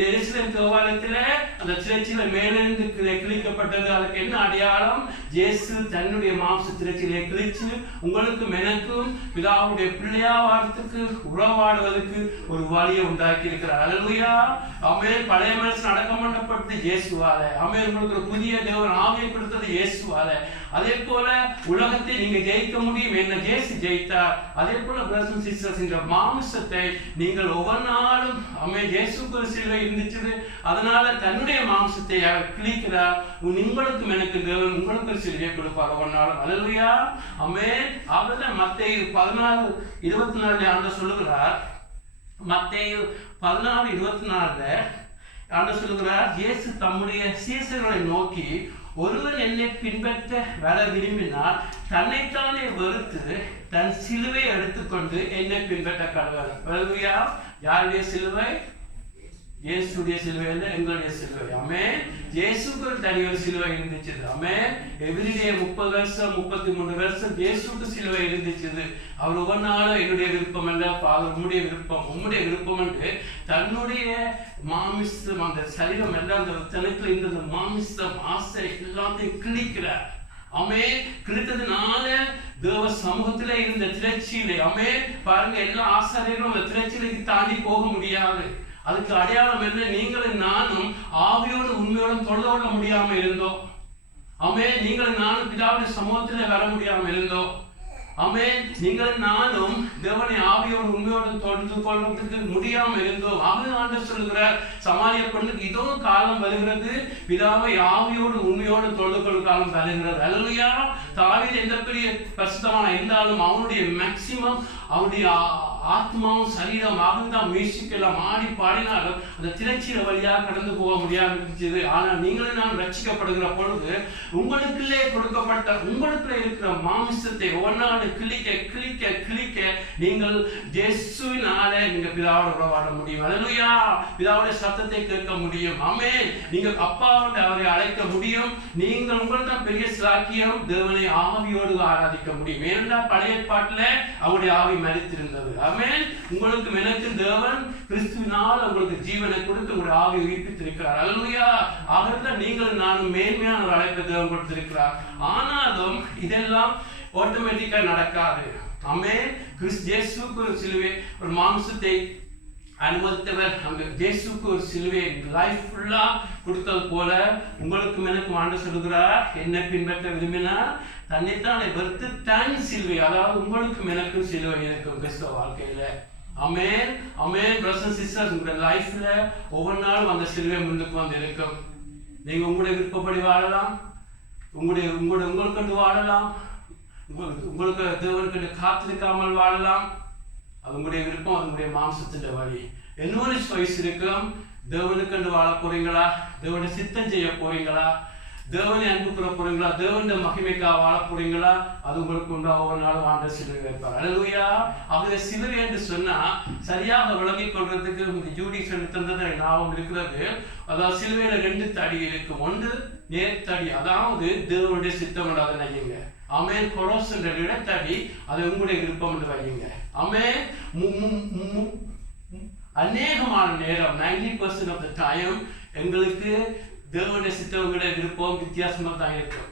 எருசலேம் தேவாலயத்திலே அந்த திரட்சியில மேலிருந்து கிழிக்கப்பட்டது. அதுக்கு என்ன அடையாளம்? இயேசு தன்னுடைய மாம்ச திரட்சியிலே கிழிச்சு உங்களுக்கும் எனக்கும் பிதாவுடைய பிள்ளையாவாரத்துக்கு உறவாடுவதற்கு ஒரு வழியை உண்டாக்கி இருக்கிறார். அல்லேலூயா. ஆமென். பழைய மனுஷன் அடக்கம் பண்ணப்பட்டது இயேசுவால. ஆமென். உங்களுக்கு ஒரு புதிய தேவன் ஆவியை கொடுத்தது இயேசுவால. அதே போல உலகத்தை நீங்க ஜெயிக்க முடியும். என்ன இயேசு ஜெயித்தார். அதே போல பிரதர்ஸ் அண்ட் சிஸ்டர்ஸ், இந்த மாம்சத்தை நீங்கள் ஒவ்வொரு நாளும் ஆமென் இயேசுக்கு ஒரு சிலுவை இருந்துச்சு. அதனால தன்னுடைய மாம்சத்தை அவர் கிழிக்கிறார். உங்களுக்கும் எனக்கு தேவன் உங்களுக்கு ஒரு சிலுவையை கொடுப்பார் ஒவ்வொரு நாளும். அல்லேலூயா. ஆமென். அவர்தான் மத்தேயு 14:24 ஆண்டவர் சொல்லுகிறார். மத்தேயு 14:24 ஆண்டவர் சொல்லுகிறார், இயேசு தம்முடைய சீசர்களை நோக்கி, ஒருவன் என்னை பின்பற்ற வர விரும்பினால் தன்னைத்தானே வெறுத்து தன் சிலுவை எடுத்துக்கொண்டு என்னை பின்பற்ற கடவுள். அல்லேலூயா. யாருடைய சிலுவை? இயேசுடைய சிலுவை இல்லை, எங்களுடைய சிலுவை. ஆமென். இயேசுக்கு ஒரு தனி ஒரு சிலுவை இருந்துச்சு. ஆமென். எவ்ரிடே 30 வருஷம் 33 வருஷம் இயேசுக்கு சிலுவை இருந்துச்சு. அவர் ஒவ்வொரு நாளும் என்னுடைய விருப்பம் அல்ல, ஃபாதர் உம்முடைய விருப்பம், உம்முடைய விருப்பம் என்று தன்னுடைய மாமிசம், அந்த சரீரம் எல்லாம் அந்த தனக்குள்ள இருந்த மாமிசம் ஆசை எல்லாத்தையும் கிழிக்கிறார். ஆமென். கிழித்ததுனால தேவ சமூகத்திலே இருந்த திரட்சியிலே ஆமென் பாருங்க, எல்லா ஆசாரியர்களும் அந்த திரட்சியிലേക്ക് தாண்டி போக முடியாது. அதுக்கு அடையாளம் என்ன? நீங்களும் நானும் ஆவியோடு உண்மையோடு தொடர்பு கொள்ள முடியாம இருந்தோம். ஆமென். நீங்களும் நானும் பிதாவுடைய சமூகத்திலே வர முடியாம இருந்தோம். ஆமென். நீங்களும் நானும் தேவனை ஆவியோடு உண்மையோடு தொடர்ந்து கொள்வதற்கு முடியாம இருந்தோம். ஆண்டவர் சொல்லுகிறார் சமாரிய பெண்ணுக்கு, இதோ காலம் வருகிறது, பிதாவை ஆவியோடு உண்மையோடு தொடர்ந்து கொள்ளும் காலம் வருகிறது. அல்லேலூயா. தாவீது எந்த பெரிய பரிசுத்தமான இருந்தாலும் அவனுடைய மேக்சிமம் அவனுடைய ஆத்மாவும் சரீரம் ஆகுதான் மியூசிக் எல்லாம் ஆடி பாடினாலும் அந்த திரைச்சீர வழியாக கடந்து போக முடியாம இருந்துச்சு. ஆனால் நீங்களும் நான் ரட்சிக்கப்படுகிற பொழுது உங்களுக்குள்ளே கொடுக்கப்பட்ட உங்களுக்குள்ளே இருக்கிற மாமிசத்தை ஒன்னாடு கிழிக்க கிழிக்க கிழிக்க நீங்கள் இயேசுவினால நீங்க பிதாவோட உறவாட முடியும். அல்லேலூயா. பிதாவுடைய சத்தத்தை கேட்க முடியும். ஆமென். நீங்க அப்பாவோட அவரை அழைக்க முடியும். நீங்கள் உங்கள்தான் பெரிய சிலாக்கியம், தேவனை ஆவியோடு ஆராதிக்க முடியும். ஏனென்றால் பழைய பாட்டுல அவருடைய ஆவி மரித்திருந்தது. ஆமென். உங்களுக்கு எனக்கு தேவன் கிறிஸ்துவினால் உங்களுக்கு ஜீவனை கொடுத்து உங்களுடைய ஆவியை உயிர்ப்பித்திருக்கிறார். அல்லேலூயா. ஆகதான் நீங்கள் நானும் மேன்மையான ஒரு அழைப்பை தேவன் கொடுத்திருக்கிறார். ஆனாலும் இதெல்லாம் ஆட்டோமேட்டிக்கா நடக்காது. ஆமென். இயேசுக்கு ஒரு சிலுவை, ஒரு மாம்சத்தை அனுமதித்தவர், அங்க இயேசுக்கு ஒரு சிலுவை லைஃப் ஃபுல்லா கொடுத்தது போல உங்களுக்கு எனக்கு ஆண்டவர் சொல்லுகிறார், என்னை பின்பற்ற விரும்பினார் தன்னைத்தானே வெறுத்து தன் சிலுவை, அதாவது உங்களுக்கு எனக்கு சிலுவை இருக்கும் கிறிஸ்தவ வாழ்க்கையில. ஆமென். ஆமென். பிரதர்ஸ் அண்ட் சிஸ்டர்ஸ், உங்க லைஃப்ல ஒவ்வொரு நாளும் அந்த சிலுவை முன்னுக்கு வந்து இருக்கும். நீங்க உங்களுடைய விருப்பப்படி வாழலாம், உங்களுக்கு வாழலாம், உங்களுக்கு தேவனுக்கு காத்திருக்காமல் வாழலாம். அது உங்களுடைய விருப்பம், அது உங்களுடைய மாம்சத்தின் வழி. இன்னொரு சாய்ஸ் இருக்கும். தேவனுக்கு வாழ போறீங்களா? தேவனை சித்தம் செய்ய போறீங்களா? தேவனை அன்பு கூற போறீங்களா? தேவனுடைய மகிமைக்காக வாழ போறீங்களா? அது உங்களுக்கு உண்டா? ஒவ்வொரு நாளும் ஆண்டவர் சிலுவை வைப்பார். அல்லேலூயா. ஆகவே சிலுவை என்று சொன்னா சரியாக விளங்கிக் கொள்றதுக்கு ஜூடி சொல்லி தந்தது ஞாபகம் இருக்கிறது. அதாவது சிலுவையில 2 தடி இருக்கு. ஒன்று நேர்த்தடி, அதாவது தேவனுடைய சித்தம் என்று அதை நையுங்க. ஆமென். கொரோஸ் என்ற இடத்தடி, அதை உங்களுடைய விருப்பம் என்று வையுங்க. ஆமென். அநேகமான நேரம் 90% of the time எங்களுக்கு தேவனுடைய சித்தவங்களுடைய விருப்பம் வித்தியாசமா தான் இருக்கும்.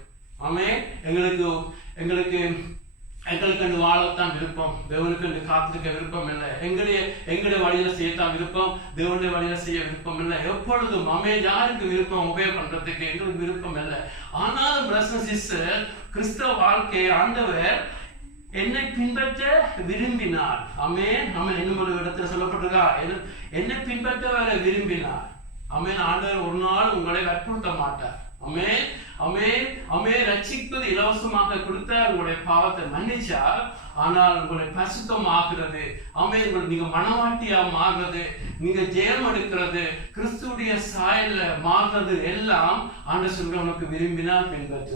ஆமென். எங்களுக்கு கண்டு வாழத்தான் விருப்பம், தேவனுக்கு காத்திருக்க விருப்பம் இல்லை. எங்களுடைய வழியில செய்யத்தான் விருப்பம், தேவனுடைய வழியில செய்ய விருப்பம் இல்லை. எப்பொழுதும் யாருக்கு விருப்பம் உபயோக பண்றதுக்கு எங்களுக்கு விருப்பம் இல்லை. ஆனாலும் பிரதர்ஸ் அண்ட் சிஸ்டர்ஸ், கிறிஸ்தவ வாழ்க்கையை ஆண்டவர் என்னை பின்பற்ற விரும்பினார். ஆமென். ஆமென். இன்னும் ஒரு இடத்துல சொல்லப்பட்டிருக்கா, என்னை பின்பற்ற வர விரும்பினார். ஆமென். ஆண்டவர் ஒரு நாள் உங்களை வற்புறுத்த மாட்டார். ஆமென். ரட்சிப்பது இலவசமாக கொடுத்த உங்களுடைய பாவத்தை மன்னிச்சார். ஆனால் உங்களை பரிசுத்தமாகிறது, நீங்க மனவாட்டியா மாறுறது, நீங்க ஜெயம் எடுக்கிறது, கிறிஸ்துடைய சாயல்ல மாறுறது எல்லாம் ஆண்டவர் சொல்ற உனக்கு விரும்பினா பின்பற்று.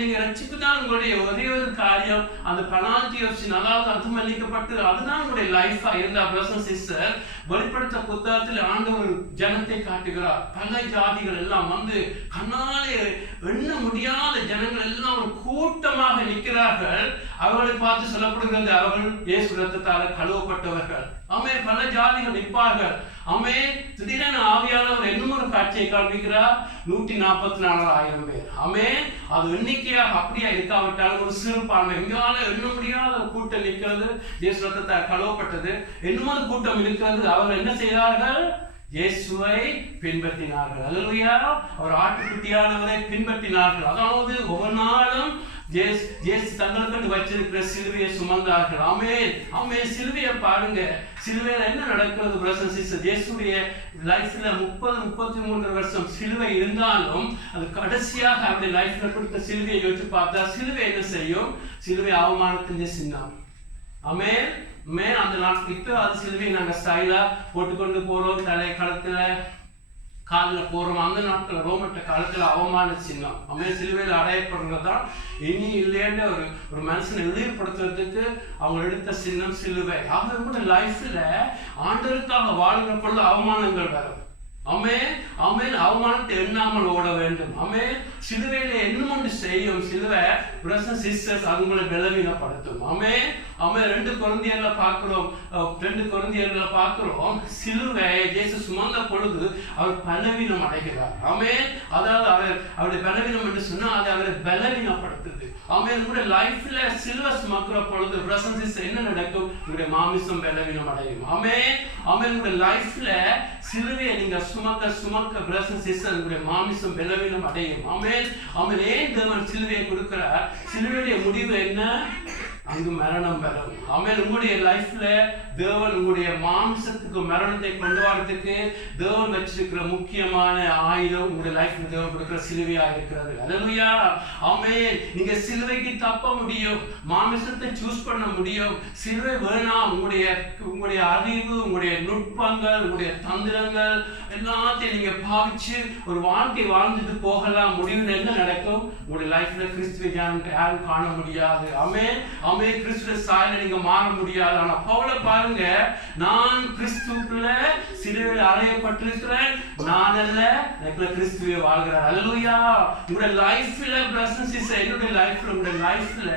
நீங்க ரட்சிப்புதான் உங்களுடைய ஒரே ஒரு காரியம். அந்த பெனால்டி ஆஃப் சின், அதாவது அது மன்னிக்கப்பட்டு அதுதான் உங்களுடைய லைஃபா இருந்தா பிரதர் சிஸ்டர், வெளிப்படுத்த புத்தகத்தில் ஆண்டவர் ஜனத்தை காட்டுகிறார். பல ஜாதிகள் எல்லாம் வந்து கண்ணாலே எண்ண முடியாத ஜனங்கள் எல்லாம் ஒரு கூட்டமாக நிற்கிறார்கள். அவர்களை பார்த்து சொல்லப்படுகிறது, அவர்கள் இயேசு ரத்தத்தால கழுவப்பட்டவர்கள். பல ஜாதிகள் நிற்பார்கள். திடீரென ஆவியானவர் இன்னும் ஒரு காட்சியை காண்பிக்கிறார். 144,000 பேர். அது எண்ணிக்கையாக அப்படியா இருக்காவிட்டாலும் ஒரு சிறுபான்மை, எங்கால எண்ண முடியாத கூட்டம் நிற்கிறது. இயேசு ரத்தத்தால் கழுவப்பட்டது. இன்னும் ஒரு கூட்டம் இருக்கிறது. அவர்கள் என்ன செய்தார்கள்? இயேசுவை பின்பற்றினார்கள். அல்லேலூயா. அவர் ஆட்டுக்குட்டியானவரை பின்பற்றினார்கள். அதாவது ஒவ்வொரு நாளும் இயேசு தங்களுக்கு வச்சிருக்கிற சிலுவையை சுமந்தார்கள். சிலுவையை பாருங்க. சிலுவையில என்ன நடக்கிறது பிரதர்ஸ் சிஸ்டர்ஸ்? இயேசுடைய லைஃப்ல 30-33 வருஷம் சிலுவை இருந்தாலும் அது கடைசியாக அவருடைய லைஃப்ல கொடுத்த சிலுவையை யோசிச்சு பார்த்தா சிலுவை என்ன செய்யும்? சிலுவை அவமானத்தின் சின்னம். அந்த நாட்கள் இப்ப அது சிலுவையை நாங்க ஸ்டைலா போட்டுக்கொண்டு போறோம், தலை களத்துல காலில் போறோம். அந்த நாட்கள் ரோமட்ட காலத்துல அவமான சின்னம். சிலுவையில் அடையப்படுறதுதான் இனி இல்லைன்ற ஒரு மனுஷனை இழிவுபடுத்துறதுக்கு அவங்க எடுத்த சின்னம் சிலுவை. அவங்க கூட லைஃப்ல ஆண்டவருக்காக வாழ்கிற பொழுது அவமானங்கள் வரும். அவமானத்தை எண்ணாமல் ஓட வேண்டும். சிலுவையில என்ன ஒன்று செய்யும்? சிலுவை பிரதர்ஸ் சிஸ்டர்ஸ் அது உங்களை பலவீனப்படுத்தும். 2 கொரிந்தியர்ல பார்க்கிறோம். சிலுவை இயேசு சுமந்த பொழுது அவர் பலவீனம் அடைகிறார். அதாவது அவருடைய பலவீனம் என்று சொன்னா அது அவரை பலவீனப்படுத்துது. உங்களுடைய லைஃப்ல சிலுவை சுமக்கிற பொழுது பிரதர்ஸ் சிஸ்டர் என்ன நடக்கும்? உங்களுடைய மாமிசம் பலவீனம் அடையும். உங்களுடைய லைஃப்ல சிலுவையை நீங்க சுமக்க பிரதர்ஸ் சிஸ்டர் உங்களுடைய மாமிசம் பலவீனம் அடையும். ஏன் தேவன் சிலுவையை கொடுக்கிறார்? சிலுவையுடைய முடிவு என்ன? அங்கு மரணம் வரும். உங்களுடைய லைஃப்ல தேவன் உங்களுடைய மாம்சத்துக்கு மரணத்தை கொண்டு வரதுக்கு தேவன் வச்சிருக்கிற முக்கியமான ஆயுதம் உங்களுடைய லைஃப்ல தேவன் கொடுக்கிற சிலுவையா இருக்கிறது. அல்லேலூயா. நீங்க சிலுவைக்கு தப்ப முடியும், மாமிசத்தை சூஸ் பண்ண முடியும். சிலுவை வேணாம். உங்களுடைய அறிவு, உங்களுடைய நுட்பங்கள், உங்களுடைய தந்திரங்கள் எல்லாத்தையும் நீங்க பாவிச்சு ஒரு வாழ்க்கை வாழ்ந்துட்டு போகலாம். முடிவில் என்ன நடக்கும்? உங்களுடைய லைஃப்ல கிறிஸ்துவை யாரும் காண முடியாது. கிறிஸ்துவ சாயல நீங்க மாற முடியாது. ஆனா பவுல பாருங்க, நான் கிறிஸ்துவுக்குள்ள சிலுவையில் அறையப்பட்டிருக்கிறேன், நான் அல்ல எனக்குள்ள கிறிஸ்துவே வாழ்கிறார். அல்லேலூயா. உங்களுடைய லைஃப்ல பிரதர்ஸ் சிஸ்டர்ஸ், என்னுடைய லைஃப்ல உங்களுடைய லைஃப்ல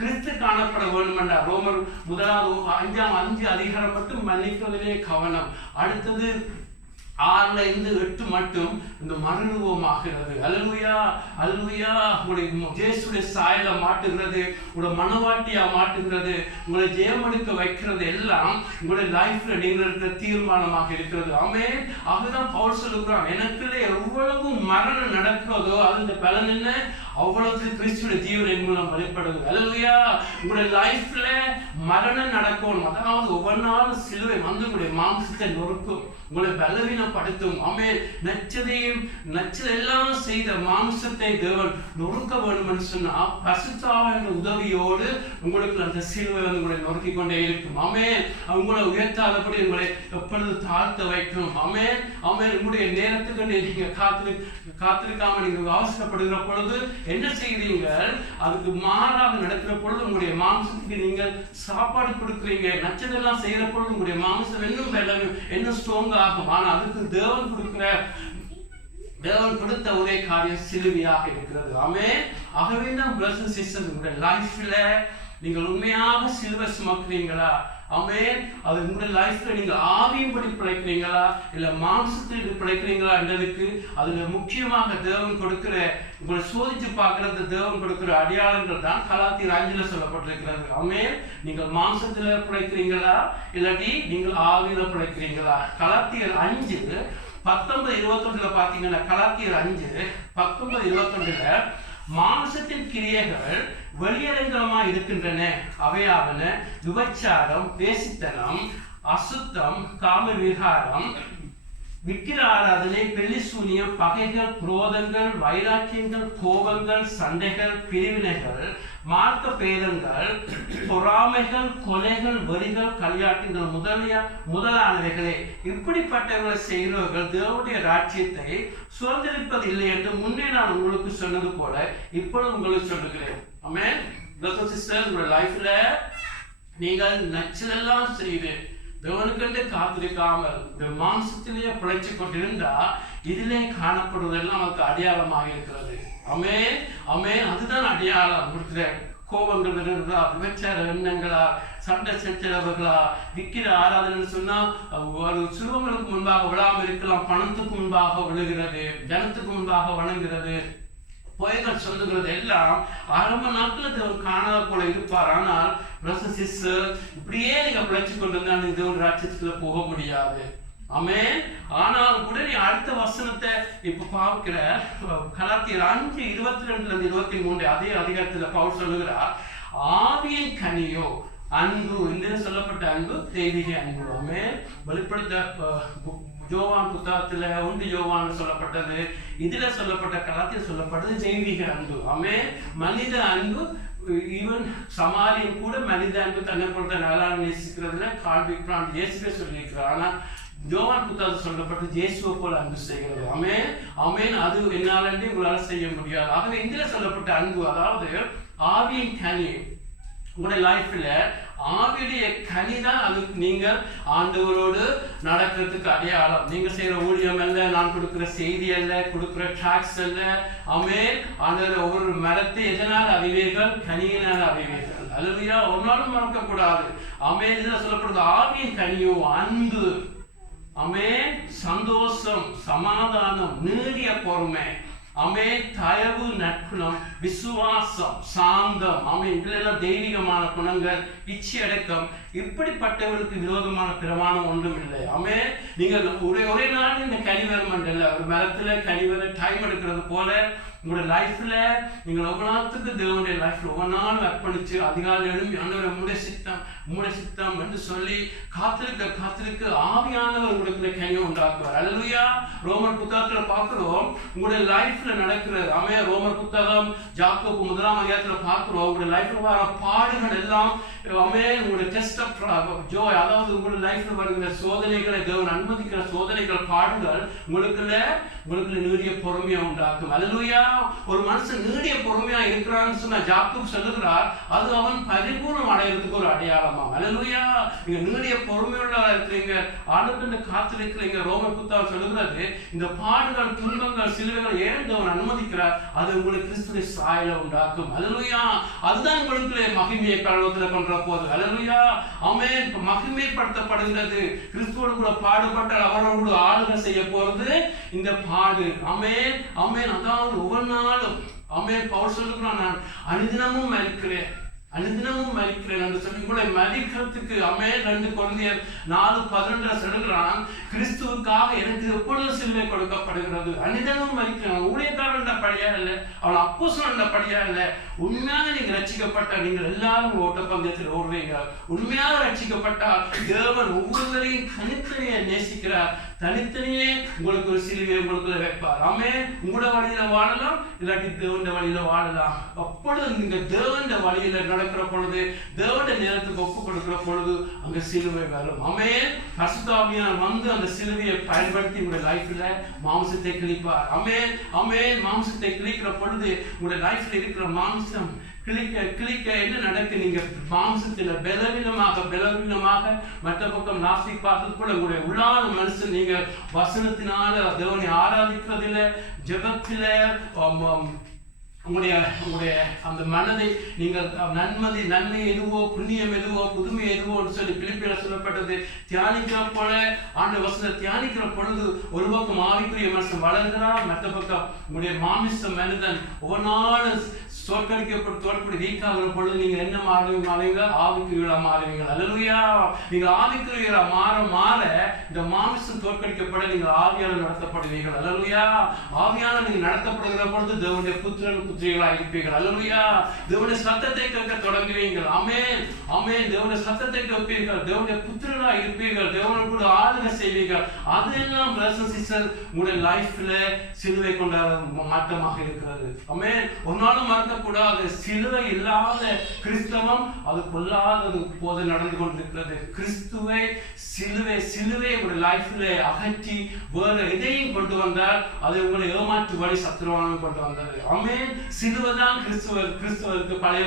கிறிஸ்து காணப்பட வேண்டும் என்றார். ரோமர் 5 அதிகாரம் மட்டும் மன்னிக்கிறதிலே கவனம். அடுத்தது 6-8 மட்டும் இந்த மறுரூபமாகிறது. அல்லேலூயா. உங்களுடைய இயேசுடைய சாயல மாட்டுகிறது, உங்களுடைய மனவாட்டியா மாட்டுகிறது, உங்களை ஜெயம் எடுக்க வைக்கிறது எல்லாம் உங்களுடைய லைஃப்ல நீங்கள் இருக்கிற தீர்மானமாக இருக்கிறது. அதுதான் பவுல் சொல்லுகிறான், எனக்குள்ள எவ்வளவு மரணம் நடக்கிறதோ அது பலன் என்ன? அவ்வளவு கிறிஸ்துவின் ஜீவன் என் மூலம் வெளிப்படுது. அல்லேலூயா. உங்களுடைய லைஃப்ல மரணம் நடக்கும். அதாவது ஒவ்வொரு நாளும் சிலுவை வந்து உங்களுடைய மாம்சத்தை நொறுக்கும், உங்களை பலவீனப்படுத்தும். நச்சதெல்லாம் செய்த மாம்சத்தை தேவன் நொறுக்க வேண்டும் என்று சொன்னா பரிசுத்தாவின் உதவியோடு உங்களுக்கு அந்த சிலுவை வந்து உங்களை நொறுக்கிக் கொண்டே இருக்கும். உங்களை உயர்த்தாதபடி உங்களை எப்பொழுது தாழ்த்த வைக்கும். உங்களுடைய நேரத்துக்கு நீங்க காத்திருக்காம நீங்க அவசரப்படுகிற பொழுது என்ன செய்கிறீங்க? அதுக்கு மாறாக நடக்கிற பொழுது உங்களுடைய மாம்சத்துக்கு நீங்கள் சாப்பாடு கொடுக்குறீங்க. நச்சதெல்லாம் செய்யற பொழுது உங்களுடைய மாம்சம் இன்னும் ஸ்ட்ராங் ஆகும். ஆனா அதுக்கு தேவன் கொடுத்த ஒரே காரியம் சிலுவையாக இருக்கிறது. ஆகவே தான் பிரதர்ஸ் சிஸ்டர்ஸ், உங்களுடைய லைஃப்ல நீங்கள் உண்மையாக சிலுவை சுமக்கிறீங்களா? அது உங்களுடைய லைஃப்ல நீங்க ஆவியும்படி பிழைக்கிறீங்களா இல்ல மாம்சத்தில் பிழைக்கிறீங்களா என்றதுக்கு அதுல முக்கியமாக தேவன் கொடுக்கிற, உங்களை சோதிச்சு பார்க்கறது தேவன் கொடுக்கிற அடையாளங்கள் தான் கலாத்தியர் 5 சொல்லப்பட்டிருக்கிறது. நீங்கள் மாம்சத்துல பிழைக்கிறீங்களா இல்லாட்டி நீங்கள் ஆவியில பிழைக்கிறீங்களா? கலாத்தியர் 5:19-21 பாத்தீங்கன்னா, கலாத்தியர் 5:19-21 மாம்சத்தின் கிரியைகள் வெளியரங்கமாய் இருக்கின்றன. அவையாவன விபச்சாரம், பேசித்தனம், அசுத்தம், காம விகாரம், விக்கிர ஆராதனை, பெல்லிசூனியம், பகைகள், குரோதங்கள், வைராக்கியங்கள், கோபங்கள், சண்டைகள், பிரிவினைகள், மார்க்க பேதங்கள், பொறாமைகள், கொலைகள், வெறிகள், களியாட்டுங்கள் முதலானவைகளே. இப்படிப்பட்டவர்களை செய்கிறவர்கள் தேவனுடைய ராஜ்யத்தை சுதந்திரிப்பதில்லை என்று முன்னே நான் உங்களுக்கு சொன்னது போல இப்பொழுது உங்களுக்கு சொல்லுகிறேன். ஆமென். பிரதர்ஸ் சிஸ்டர்ஸ், உங்களுடைய லைஃப்ல நீங்கள் நச்சலெல்லாம் செய்து தேவனுக்கென்று காத்திருக்காமல் இந்த மாம்சத்திலேயே பிழைச்சு கொண்டிருந்தா இதிலே காணப்படுவதெல்லாம் அவருக்கு அடையாளமாக இருக்கிறது. ஆமென், ஆமென். அதுதான் அடையாளம். கோபங்கள் வருகிறதா, விபச்சார எண்ணங்களா, சண்டை சச்சரவுகளா, விக்கிர ஆராதனை சொன்னா ஒரு சிறுவங்களுக்கு முன்பாக விழாமல் இருக்கலாம், பணத்துக்கு முன்பாக விழுகிறது, ஜனத்துக்கு முன்பாக வணங்குகிறது, பொய்கள் சொல்லுகிறது எல்லாம் ஆரம்ப நாட்கள் தேவன் காணாத போல இருப்பார். ஆனால் இப்படியே நீங்க பிழைச்சு கொண்டிருந்தா நீங்க தேவன் ராஜ்யத்துல போக முடியாது. ஆமென். ஆனால் கூட நீ அடுத்த வசனத்தை இப்ப பார்க்கிற கலாத்தியர் 5:22-23 அதே அதிகாரத்துல பவுல் சொல்லுகிறார், ஆவியின் கனியோ அன்பு, இந்த சொல்லப்பட்ட அன்பு தெய்வீக அன்பு. ஆமென். வெளிப்படுத்த யோவான் புத்தகத்துல 1 யோவான் சொல்லப்பட்டது, இதுல சொல்லப்பட்ட கலாத்தியர் சொல்லப்பட்டது தெய்வீக அன்பு. ஆமென். மனித அன்பு, ஈவன் சமாரியம் கூட மனித அன்பு தன்னை பொறுத்த நல்லா நேசிக்கிறதுல காண்பிக்கிறான் இயேசுவே சொல்லியிருக்கிறார். ஆனா யோவான் புத்தகத்தில் சொல்லப்பட்டு இயேசுவை போல அன்பு செய்கிறது. ஆமென், ஆமென். அது என்னாலே உங்களால செய்ய முடியாது. ஆகவே இந்தில சொல்லப்பட்ட அன்பு, அதாவது ஆவியின் கனி, உங்களுடைய லைஃப்ல ஆவியுடைய கனி தான் அது. நீங்கள் ஆண்டவரோடு நடக்கிறதுக்கு அடையாளம். நீங்க செய்யற ஊழியம் அல்ல, நான் கொடுக்கிற செய்தி அல்ல, கொடுக்கிற டாக்ஸ் அல்ல. ஆமென். ஆண்டவர் ஒவ்வொரு மரத்தை எதனால் அறிவீர்கள்? கனியினால் அறிவீர்கள். அல்லேலூயா. ஒரு நாளும் மறக்க கூடாது. ஆமென். இதுல சொல்லப்படுது ஆவியின் கனியோ அன்பு, ஆமென், சந்தோஷம், சமாதானம், நீடிய பொறுமை, ஆமென், தயவு, நற்குணம், விசுவாசம், சாந்தம், ஆமென். இதெல்லாம் தெய்வீகமான குணங்கள், இச்சை அடக்கம். இப்படிப்பட்டவர்களுக்கு விரோதமான பிரமாணம் ஒன்றும் இல்லை. ஆமென். நீங்கள் ஒரே நாள் இந்த கனிவரம் இல்லை, ஒரு மரத்துல கனிவர டைம் எடுக்கிறது போல உங்களுடைய லைஃப்ல நீங்கள் ஒவ்வொரு தேவனுடைய லைஃப்ல ஒவ்வொரு நாளும் அர்ப்பணிச்சு அதிகாலை எழும்பி ஆண்டவரை உம்முடைய சித்தம் என்று சொல்லி காத்திருக்க ஆவியானவர் உங்களுக்கு கனியை உண்டாக்குவார். அல்லேலூயா. ரோமர் புத்தகத்துல பார்க்கிறோம் உங்களுடைய லைஃப்ல நடக்கிறது. ஆமென். ரோமர் புத்தகம் யாக்கோபு 1ஆம் அதிகாரத்துல பார்க்கிறோம் உங்களுடைய லைஃப்ல வர பாடுகள் எல்லாம், ஆமென், உங்களுடைய டெஸ்ட் ஆஃப் ஜோய், அதாவது உங்களுடைய லைஃப்ல வருகிற சோதனைகளை, தேவன் அனுமதிக்கிற சோதனைகள், பாடுகள் உங்களுக்குள்ள நீடிய பொறுமையா உண்டாக்கும். அல்லேலூயா. ஒரு மனுஷன் நீடிய பொறுமையா இருக்கிறான்னு சொன்னா யாக்கோபு சொல்லுகிறார், அது அவன் பரிபூர்ணம் அடையிறதுக்கு ஒரு அடையாளமா. அல்லேலூயா. நீங்க நீடிய பொறுமையுள்ளவா இருக்கிறீங்க, ஆண்டுக்கு காத்திருக்கிறீங்க. ரோமர் புத்தகம் சொல்லுகிறது இந்த பாடுகள், துன்பங்கள், சிலுவைகள் ஏன் தேவன் அனுமதிக்கிறார்? அது உங்களுக்கு கிறிஸ்துவின் சாயலை உண்டாக்கும். அல்லேலூயா. அதுதான் உங்களுக்கு மகிமையை பரலோகத்துல கொண்டு போது. அல்லேலூயா. ஆமென். மகிமைப்படுத்தப்படுகிறது. கிறிஸ்துவோடு கூட பாடுபட்டால் அவரோடு ஆளுகை செய்ய போறது இந்த பாடு. ஆமென், ஆமென். அதாவது ஒவ்வொரு நாளும், ஆமென், பவுல் சொல்லுகிறான், நான் அனுதினமும் மரிக்கிறேன் என்று சொல்லி கூட மதிக்கிறதுக்கு. ஆமென். 2 கொரிந்தியர் 4:12 சொல்லுகிறான், கிறிஸ்துவுக்காக எனக்கு எப்பொழுது சிலுவை கொடுக்கப்படுகிறது. அனுதினமும் மரிக்கிறேன். ஊழியக்காரன் படியா இல்லை, அவன் அப்போஸ்தலன் படியா இல்லை. உண்மையாக நீங்க ரட்சிக்கப்பட்ட நீங்கள் எல்லாரும் ஓட்டப்பந்தயத்தில் ஓடுவீங்க. உண்மையாக ரட்சிக்கப்பட்டால் தேவன் ஒவ்வொருவரையும் தனித்தனியே நேசிக்கிறார். தனித்தனியே உங்களுக்கு ஒரு சிலுவை உங்களுக்கு வைப்பார். ஆமென். உங்களோட வழியில வாழலாம், இல்லாட்டி தேவனுடைய வழியில வாழலாம். அப்பொழுது நீங்க தேவனுடைய வழியில நடக்கிற பொழுது, தேவனுடைய நேரத்துக்கு ஒப்பு கொடுக்கிற பொழுது அங்க சிலுவை வரும். ஆமென். பரிசுத்த ஆவியானவர் வந்து அந்த சிலுவையை பயன்படுத்தி உங்களுடைய லைஃப்ல மாம்சத்தை கிழிப்பார். ஆமென், ஆமென். மாம்சத்தை கிழிக்கிற பொழுது உங்களுடைய லைஃப்ல இருக்கிற மாம்சம் கிளிக்க என்ன நடக்கு? நீங்க மாம்சத்துல பலவீனமாக மற்ற பக்கம் நாஸ்திக் பார்த்தது கூட உங்களுடைய உள்ளான மனுஷன் நீங்க வசனத்தினால தேவனை ஆராதிக்கிறதில்ல, ஜெபத்தில உங்களுடைய அந்த மனதை நீங்கள் நன்மை எதுவோ, புண்ணியம் எதுவோ, புதுமை எதுவோ சொல்லி பிலிப்பில சொல்லப்பட்டது தியானிக்கிற போல ஆண்டு வசனத்தை தியானிக்கிற பொழுது ஒரு பக்கம் ஆவிக்குரிய மனுஷன் வளர்கிறார், மற்ற பக்கம் உங்களுடைய மாமிச மனிதன் ஒவ்வொரு நாளும் தோற்கடிக்கப்பட்டு வீக்காகிற பொழுது நீங்க என்ன மாறுவீங்க? ஆவிக்குரியவர்களா மாறுவீங்க. அல்லேலூயா. நீங்க ஆவிக்குரியவர்களா மாற இந்த மாமிசம் தோற்கடிக்கப்பட நீங்கள் ஆவியால நடத்தப்படுவீர்கள். அல்லேலூயா. ஆவியால நீங்க நடத்தப்படுகிற பொழுது தேவனுடைய புத்திரன் புத்திரிகளாக இருப்பீர்கள். அல்லேலூயா. தேவனுடைய சத்தத்தை கேட்க தொடங்குவீர்கள். ஆமென் ஆமென். தேவனுடைய சத்தத்தை கேட்பீர்கள், தேவனுடைய புத்திரர்களாக இருப்பீர்கள், தேவனோடு கூட ஆளுகை செய்வீர்கள். அதெல்லாம் பிரதர்ஸ் சிஸ்டர் உங்களுடைய லைஃப்ல சிலுவை கொண்ட மாற்றமாக இருக்கிறது. ஆமென். ஒரு நாளும் மறக்கக்கூடாது, சிலுவை இல்லாத கிறிஸ்தவம் அது கொல்லாதது போது நடந்து கொண்டிருக்கிறது. கிறிஸ்துவை சிலுவை உங்களுடைய லைஃப்ல அகற்றி வேற எதையும் கொண்டு வந்தால் அது உங்களை ஏமாற்று வழி சத்துருவான கொண்டு வந்தது. ஆமென். சிலுவை தான் கிறிஸ்துவருக்கு பழைய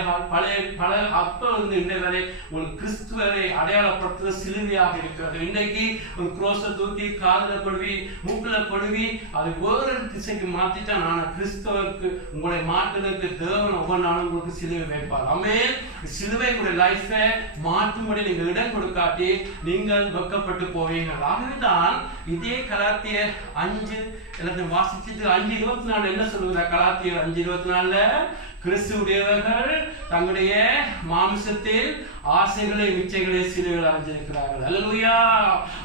அப்ப இருந்து இந்த வரை ஒரு கிறிஸ்துவரை அடையாளப்படுத்துகிற சிலுவையாக இருக்கிறது. இன்னைக்கு ஒரு குரோசை தூக்கி காதுல கொடுவி மூக்குல கொடுவி அதை வேறு திசைக்கு மாத்திட்டா நான் கிறிஸ்தவருக்கு உங்களை மாற்றுவதற்கு தேவன் ஒவ்வொரு நாளும் உங்களுக்கு சிலுவை வைப்பார். ஆமென். சிலுவை உங்களுடைய லைஃபை மாற்றும்படி நீங்கள் இடம் கொடுக்காட்டி நீங்கள் வெட்கப்பட்டு போவீங்க. ஆகவேதான் இதே கலாத்தியர் 5 எல்லாத்தையும் வாசிச்சுட்டு 5:24 என்ன சொல்லுகிறார்? கலாத்தியர் 5:24 கிறிஸ்துவுடையவர்கள் தங்களுடைய மாம்சத்தில் ஆசைகளை இச்சைகளை சிலுவையில் அடைஞ்சிருக்கிறார்கள். அல்லேலூயா.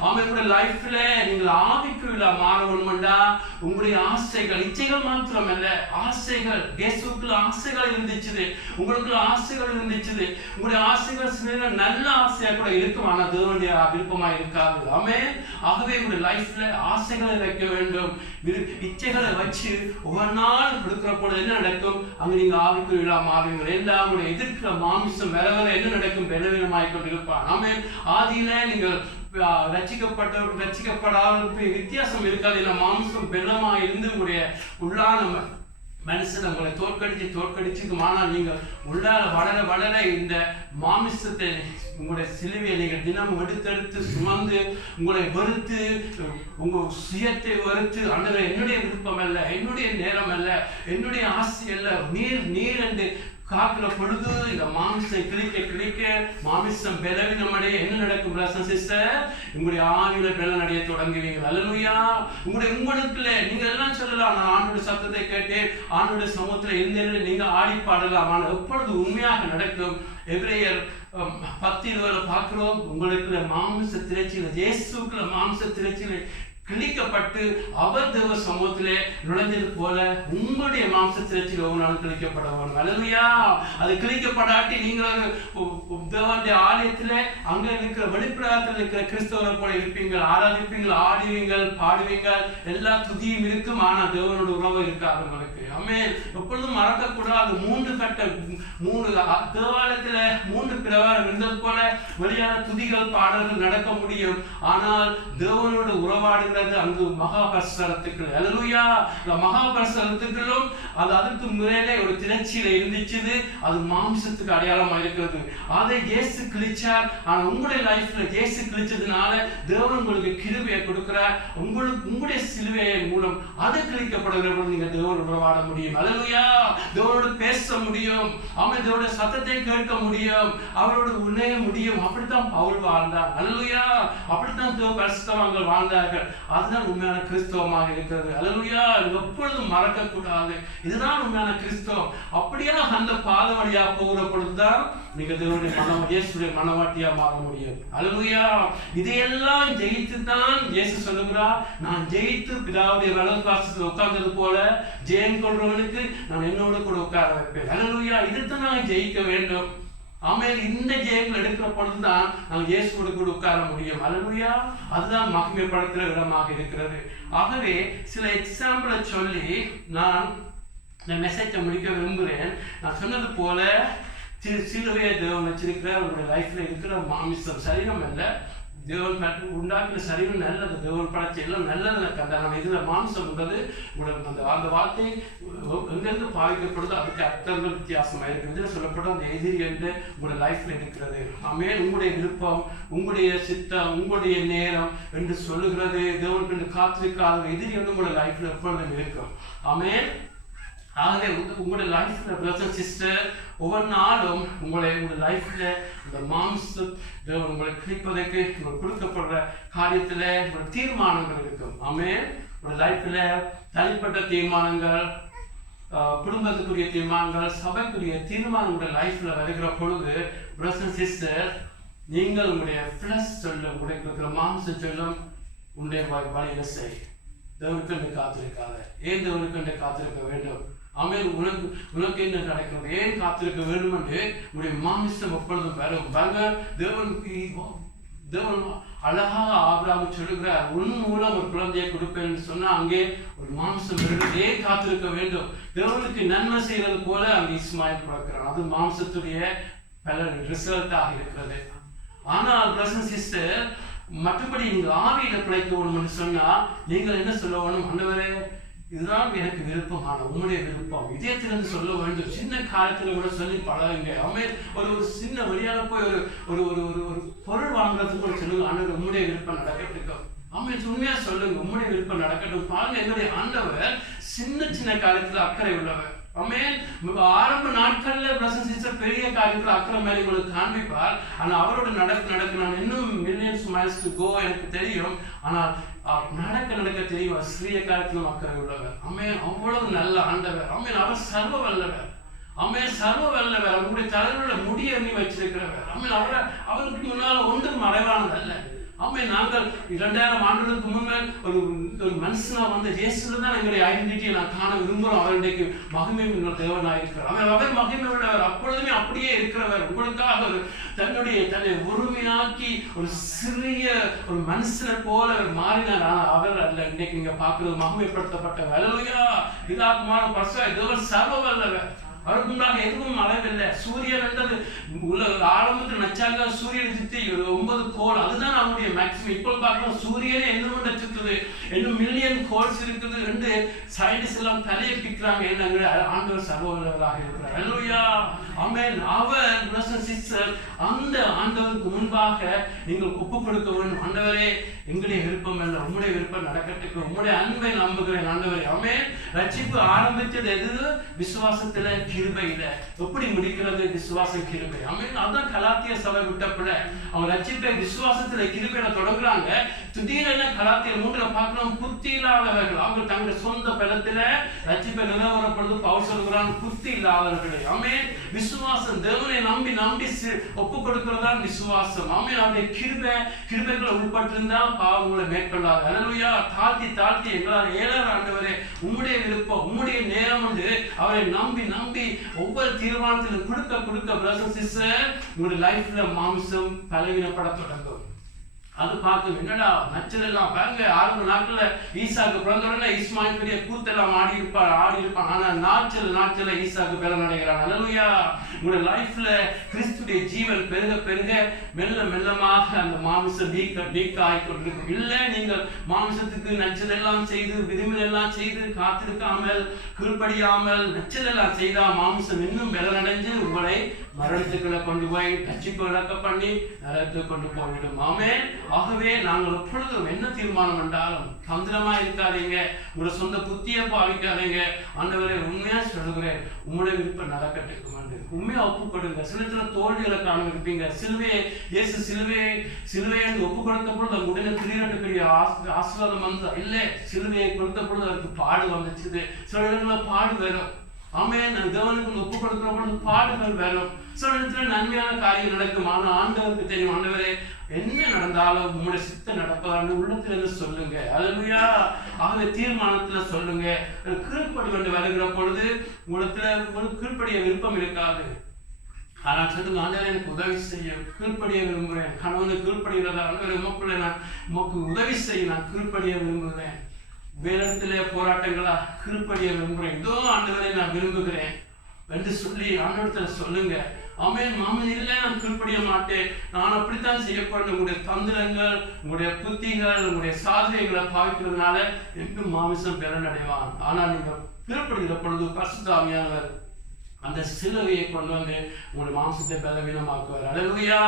அவங்களுடைய லைஃப்ல நீங்கள் ஆவிக்குள்ள மாறணும்டா உங்களுடைய ஆசைகள் இச்சைகள் மாத்திரம் அல்ல, ஆசைகள் இயேசுக்குள்ள ஆசைகள் இருந்துச்சு, உங்களுக்கு ஆசைகள் இருந்துச்சு. உங்களுடைய ஆசைகள் சில நல்ல ஆசையா கூட இருக்கும், ஆனா தேவனுடைய விருப்பமா இருக்காது. ஆமென். ஆகவே உங்களுடைய லைஃப்ல ஆசைகளை வைக்க வேண்டும். இச்சைகளை வச்சு ஒவ்வொரு நாள் கொடுக்கிற பொழுது என்ன நடக்கும்? அங்க நீங்க ஆவிக்குள்ள மாறுவீர்கள். எல்லாம் உங்களுடைய எதிர்க்கிற மாமிசம் விலவல என்ன நடக்கும்? பலவீனமாய் கொண்டிருப்பான். ஆமென். ஆதியில நீங்கள் ரட்சிக்கப்படாத வித்தியாசம் இருக்காது. இல்லை மாம்சம் பெலமா இருந்து உங்களுடைய உள்ளான மனுஷன் உங்களை தோற்கடிச்சுக்கு. ஆனால் நீங்கள் உள்ளால வளர இந்த மாமிசத்தை உங்களுடைய சிலுவையை நீங்கள் தினமும் எடுத்தெடுத்து சுமந்து உங்களை வெறுத்து உங்க சுயத்தை வெறுத்து ஆண்டவரே என்னுடைய விருப்பம் அல்ல, என்னுடைய நேரம் அல்ல, என்னுடைய ஆசை அல்ல, நீர் என்று காக்கிற பொழுது இந்த மாமிசை கிளிக்க மாமிசம் பலவீனம் அடைய என்ன நடக்கும்? சிஸ்டர் உங்களுடைய ஆவியில பலன் அடைய தொடங்குவீங்க. அல்லேலூயா. உங்களுக்குள்ள நீங்க எல்லாம் சொல்லலாம், நான் ஆண்டோட சத்தத்தை கேட்டு ஆண்டோட சமூகத்துல இருந்தேன்னு நீங்க ஆடி பாடலாம். ஆனால் எப்பொழுது உண்மையாக நடக்கும்? எபிரேயர் 10:20 பார்க்கிறோம். உங்களுக்கு மாமிச திரைச்சியில இயேசுக்குள்ள மாமிச திரைச்சியில கிழிக்கப்பட்டு அவர் தேவ சமூகத்திலே நுழைஞ்சது போல உங்களுடைய மாம்ச திரைச்சில் ஒவ்வொரு நாளும் கிழிக்கப்பட வேண்டும். அல்லேலூயா. அது கிழிக்கப்படாட்டி நீங்கள் தேவனுடைய ஆலயத்திலே அங்க இருக்கிற வெளிப்பிரகாரத்தில் இருக்கிற கிறிஸ்தவரை போல இருப்பீங்கள், ஆராதிப்பீங்கள், ஆடுவீங்கள், பாடுவீங்கள், எல்லா துதியும் இருக்கும், ஆனா தேவனோட உறவு இருக்காது உங்களுக்கு. ஆமென். எப்பொழுதும் மறக்கக்கூடாது. 3 கட்டம் 3 தேவாலயத்துல 3 பிரகாரம் இருந்தது போல வெளியான துதிகள் பாடல்கள் நடக்க முடியும், ஆனால் தேவனோட உறவாடுகிற அங்கு மகாபரிசுத்தத்துக்கு. அல்லேலூயா. இந்த மகாபரிசுத்தத்திலும் அது அதுக்கு மேலே ஒரு திரைச்சியில இருந்துச்சு, அது மாம்சத்துக்கு அடையாளமா இருக்கிறது. அதை இயேசு கிழிச்சார். ஆனா உங்களுடைய லைஃப்ல இயேசு கிழிச்சதுனால தேவன் உங்களுக்கு கிருபையை கொடுக்கிறார். உங்களுடைய சிலுவையை மூலம் அது கிழிக்கப்படுகிற பொழுது நீங்க தேவனோடு உறவாட முடியும். அல்லேலூயா. தேவனோடு பேச முடியும். அவன் தேவனுடைய சத்தத்தை கேட்க முடியும், அவரோடு உணர முடியும். அப்படித்தான் பவுல் வாழ்ந்தார். அல்லேலூயா. அப்படித்தான் தேவ பரிசுத்தவான்கள் வாழ்ந்தார்கள். அதுதான் உண்மையான கிறிஸ்தவமாக இருக்கிறது. அல்லேலூயா. எப்பொழுதும் மறக்க கூடாது. இதுதான் உண்மையான கிறிஸ்தவம். அப்படியே அந்த பாத வழியா போகிற பொழுதுதான் நீங்க தேவனுடைய இயேசுடைய மனவாட்டியா மாற முடியும். அல்லேலூயா. இதையெல்லாம் ஜெயித்து தான் இயேசு சொல்லுகிறார், நான் ஜெயித்து பிதாவுடைய வலது பாசத்தில் உட்கார்ந்தது போல ஜெயம் கொள்றவனுக்கு நான் என்னோட கூட உட்கார வைப்பேன். அல்லேலூயா. இதைத்தான் நான் ஜெயிக்க வேண்டும். ஆமென். இந்த ஜெயங்கள் எடுக்கிற பொழுதுதான் நாங்கள் இயேசுவோடு கூட உட்கார முடியும். அல்லேலூயா. அதுதான் மகிமைப்படுத்துகிற இடமாக இருக்கிறது. ஆகவே சில எக்ஸாம்பிளை சொல்லி நான் மெசேஜை முடிக்க விரும்புகிறேன். நான் சொன்னது போல சிலுவையை தேவன் வச்சிருக்கிற உங்களுடைய லைஃப்ல இருக்கிற மாமிசம் சரீரம் அல்ல, தேவன் உண்டாக்கின சரீரம் நல்லது, தேவன் படைச்ச எல்லாம் நல்லது. நம்ம இதுல மாம்சம் உள்ளது. அந்த வார்த்தை எங்கிருந்து பாவிக்கப்படுதோ அதுக்கு அர்த்தங்கள் வித்தியாசமா இருக்குது. சொல்லப்படும் அந்த எதிரி என்று உங்களுடைய லைஃப்ல இருக்கிறது. ஆமென். உங்களுடைய விருப்பம், உங்களுடைய சித்தம், உங்களுடைய நேரம் என்று சொல்லுகிறது. தேவனுக்கு என்று காத்திருக்காத எதிரி என்று உங்களுடைய லைஃப்ல எப்பொழுதும் இருக்கும். ஆமென். ஆகவே உங்களுடைய லைஃப்ல பிரதர் சிஸ்டர் ஒவ்வொரு நாளும் உங்களுடைய லைஃப்ல இந்த மாம்சம் தேவன் உங்களை கிழிப்பதற்கு உங்களுக்கு கொடுக்கப்படுற காரியத்துல உங்களுடைய தீர்மானங்கள் இருக்கும். ஆமென். உங்களுடைய லைஃப்ல தனிப்பட்ட தீர்மானங்கள், குடும்பத்துக்குரிய தீர்மானங்கள், சபைக்குரிய தீர்மானங்களுடைய லைஃப்ல வருகிற பொழுது பிரதர் சிஸ்டர் நீங்கள் உங்களுடைய பிளஸ் சொல்லும், உங்களுடைய இருக்கிற மாம்சம் சொல்லும், உங்களுடைய வழியில செய். தேவனுக்கு காத்திருக்காத. ஏன் தேவனுக்கு காத்திருக்க வேண்டும்? ஆமென். உனக்கு என்ன நடக்கிறது, ஏன் காத்திருக்க வேண்டும் என்று உங்களுடைய மாமிசம் எப்பொழுதும் வரும். தேவன் அழகாக ஆபிரகாம் சொல்லுகிறார், உன் மூலம் ஒரு குழந்தையை கொடுப்பேன் என்று சொன்னா அங்கே ஒரு மாம்சம் வருகிறது, ஏன் காத்திருக்க வேண்டும். தேவனுக்கு நன்மை செய்யறது போல அங்கே இஸ்மாயில் பிறக்கிறான். அது மாம்சத்துடைய பல ரிசல்ட்டாக இருக்கிறது. ஆனால் பிரதர்ஸ் சிஸ்டர், மற்றபடி நீங்கள் ஆவியில பிழைக்க வேணும் என்று சொன்னா நீங்கள் என்ன சொல்ல வேணும், ஆண்டவரே இதுதான் எனக்கு விருப்பமான உங்களுடைய விருப்பம், இதயத்திலிருந்து சொல்ல வேண்டும். சின்ன காலத்துல கூட சொல்லி பழகுங்க. ஒரு சின்ன வழியாக போய் ஒரு ஒரு ஒரு ஒரு ஒரு பொருள் வாங்குறதுக்கு கூட சொல்லுங்க, ஆண்டவர் உங்களுடைய விருப்பம் நடக்கட்டும். உண்மையா சொல்லுங்க, உங்களுடைய விருப்பம் நடக்கட்டும். பாருங்க, என்னுடைய ஆண்டவர் சின்ன சின்ன காலத்துல அக்கறை உள்ளவர். ஆரம்ப நாட்கள்ல பிரசன்ஸ் சிஸ்டர் பெரிய காரியத்துல அக்கறை மேலே உங்களுக்கு காண்பிப்பார். ஆனா அவரோட நடக்க நான் இன்னும் மில்லியன்ஸ் மைல்ஸ் டு கோ எனக்கு தெரியும். ஆனால் நடக்க தெரியும். சிறிய காலத்திலும் அக்கறை உள்ளவர். அவ்வளவு நல்ல ஆண்டவர். அவர் சர்வ வல்லவர். சர்வ வல்லவர். அவருடைய தலைவரோட முடிய எண்ணி வச்சிருக்கிறவர். அவருக்கு முன்னால் ஒன்றும் மறைவானது அல்ல. நாங்கள் 2000 ஆண்டுகளுக்கு முன்னால் ஒரு மனுஷனா வந்த இயேசுல தான் எங்களுடைய ஐடென்டிட்டியை நான் காண விரும்புகிறோம். அவர் இன்றைக்கு மகிமை உள்ள தேவனாக இருக்கிறார். அவர் மகிமை உள்ளவர், அப்பொழுதுமே அப்படியே இருக்கிறவர். உங்களுக்காக தன்னை உரிமையாக்கி ஒரு சிறிய ஒரு மனுஷனை போல அவர் மாறினார். ஆனால் அவர் அல்ல இன்றைக்கு நீங்க பார்க்கிறது மகிமைப்படுத்தப்பட்டவர். அல்லேலூயா. பிதாகுமாரன் பரிசுத்த தேவன் சர்வ வல்லவர். அவருக்கு முன்னாக எதுவும் அளவில்லை. சூரியன் என்றது ஆரம்பத்தில் நச்சாங்க சூரியனை சுற்றி 9 கோள், அதுதான் அவனுடைய மேக்சிமம். இப்போ பார்க்கலாம் சூரியனே இன்னும் நச்சுக்குது, இன்னும் மில்லியன் கோல்ஸ் இருக்குது என்று சயின்டிஸ்ட் எல்லாம் தலையை பிக்கிறாங்க. என்ன ஆண்டவர் சர்வவல்லவராக இருக்கிறார். அல்லேலூயா. ஆமென். அவர் சிஸ்டர், அந்த ஆண்டவருக்கு முன்பாக நீங்கள் ஒப்பு கொடுக்க வேண்டும். ஆண்டவரே எங்களுடைய விருப்பம் அல்ல, உங்களுடைய விருப்பம் நடக்கட்டுக்கு, உங்களுடைய அன்பை நம்புகிறேன் ஆண்டவரே. ஆமென். ரட்சிப்பு ஆரம்பித்தது எது? விசுவாசத்துல, கிருபையில. எப்படி முடிக்கிறது? விசுவாச கிருபை. ஆமென். அதான் கலாத்திய சபை விட்டப்பட அவங்க ரட்சிப்பை விசுவாசத்துல கிருபையில தொடங்குறாங்க. திடீரென கலாத்தியர் 3 பார்க்கிறோம், புத்தி இல்லாதவர்கள். அவங்க தங்களுடைய சொந்த பலத்துல ரட்சிப்பை நிலவரப்படுது. பவுல் சொல்கிறான், புத்தி இல்லாதவர்களே. ஆமென். விசுவாசம், தேவனை நம்பி ஒப்பு கொடுக்கிறதான் விசுவாசம். ஆமென். அவருடைய கிருபைகளை உட்பட்டிருந்தா பாவங்களை மேற்கொள்ளாது. அல்லேலூயா. தாழ்த்தி எங்களால் ஏழார் ஆண்டவரே, உம்முடைய விருப்பம், உம்முடைய நேரம் என்று அவரை நம்பி ஒவ்வொரு தீர்மானத்திலும் கொடுக்க பிரதர்ஸ் சிஸ்டர், உங்களுடைய லைஃப்ல மாம்சம் பலவீனப்பட தொடங்கும். அது பார்க்கும், என்னடா நச்சதெல்லாம் பாருங்க. ஆரம்ப நாட்கள்ல ஈசாக்கு பிறந்த உடனே இஸ்மாயில் பெரிய கூத்தெல்லாம் ஆடி இருப்பான். ஆனா நாட்சல ஈசாக்கு பேர நடைகிறான். அல்லேலூயா. உங்களுடைய லைஃப்ல கிறிஸ்துடைய ஜீவன் பெருக மெல்லமாக அந்த மாமிசம் நீக்க ஆகிக்கொண்டிருக்கும். இல்ல நீங்கள் மாமிசத்துக்கு நச்சதெல்லாம் செய்து விரும்பினெல்லாம் செய்து காத்திருக்காமல் கீழ்ப்படியாமல் நச்சதெல்லாம் செய்தா மாமிசம் இன்னும் பலனடைஞ்சு உங்களை மரணத்துக்களை கொண்டு போய் ரட்சிப்பு இழக்க பண்ணி நரகத்துக்கு கொண்டு போய்விடும். ஆமென். ஆகவே நாங்கள் எப்பொழுதும் என்ன தீர்மானம் என்றாலும் தந்திரமா இருக்காதீங்க, உங்களோட சொந்த புத்தியை பாவிக்காதீங்க. ஆண்டவரே உண்மையா சொல்லுகிறேன், உங்களுடைய விருப்பம் நடக்கட்டுக்கு உண்மையா ஒப்புக்கொடுங்க. சில தோல்விகளை காண இருப்பீங்க. இயேசு சிலுவையை ஒப்பு கொடுத்த பொழுது அவங்க உடனே பெரிய ஆசீர்வாதம் வந்து இல்லை. சிலுவையை கொடுத்த பொழுது அவருக்கு பாடு வந்துச்சு. சில இடங்களில் பாடு வரும். ஆமென். தேவனுக்கு ஒப்பு கொடுக்கிற பொழுது பாடுகள் வரும். சில இடத்துல நன்மையான காரியம் நடக்கும். ஆனா ஆண்டவருக்கு தெரியும், ஆண்டவரே என்ன நடந்தாலும் உங்களுடைய சித்தம் நடப்பதான்னு உள்ளத்துல இருந்து சொல்லுங்க. அல்லேலூயா. ஆகவே தீர்மானத்துல சொல்லுங்க. கீழ்ப்படி கொண்டு வருகிற பொழுது உங்களுக்கு கீழ்ப்படிய விருப்பம் இருக்காது. ஆனா சொல்லுங்க, ஆண்டவரே எனக்கு உதவி செய்ய கீழ்ப்படிய விரும்புகிறேன். கணவனுக்கு கீழ்ப்படுகிறதா? உமக்குள்ள நான் உமக்கு உதவி செய்ய நான் கீழ்ப்படிய விரும்புகிறேன். வேதத்திலே போராட்டங்களா? கீழ்ப்படிய விரும்புகிறேன். இதோ ஆண்டவரை நான் விரும்புகிறேன் என்று சொல்லி ஆண்டவரத்துல சொல்லுங்க. ஆமென். மாமன் இல்லை, நான் கீழ்ப்படிய மாட்டேன், நான் அப்படித்தான் செய்யப்படும். உங்களுடைய தந்திரங்கள், உங்களுடைய புத்திகள், உங்களுடைய சாதனைகளை பாவிக்கிறதுனால என்றும் மாமிசம் பலனடைவான். ஆனால் நீங்க கீழ்ப்படுகிற பொழுது பரிசுத்த ஆவியானவர் அந்த சிலுவையை கொண்டு வந்து உங்களுடைய மாம்சத்தை பலவீனமாக்குவார். அல்லேலூயா.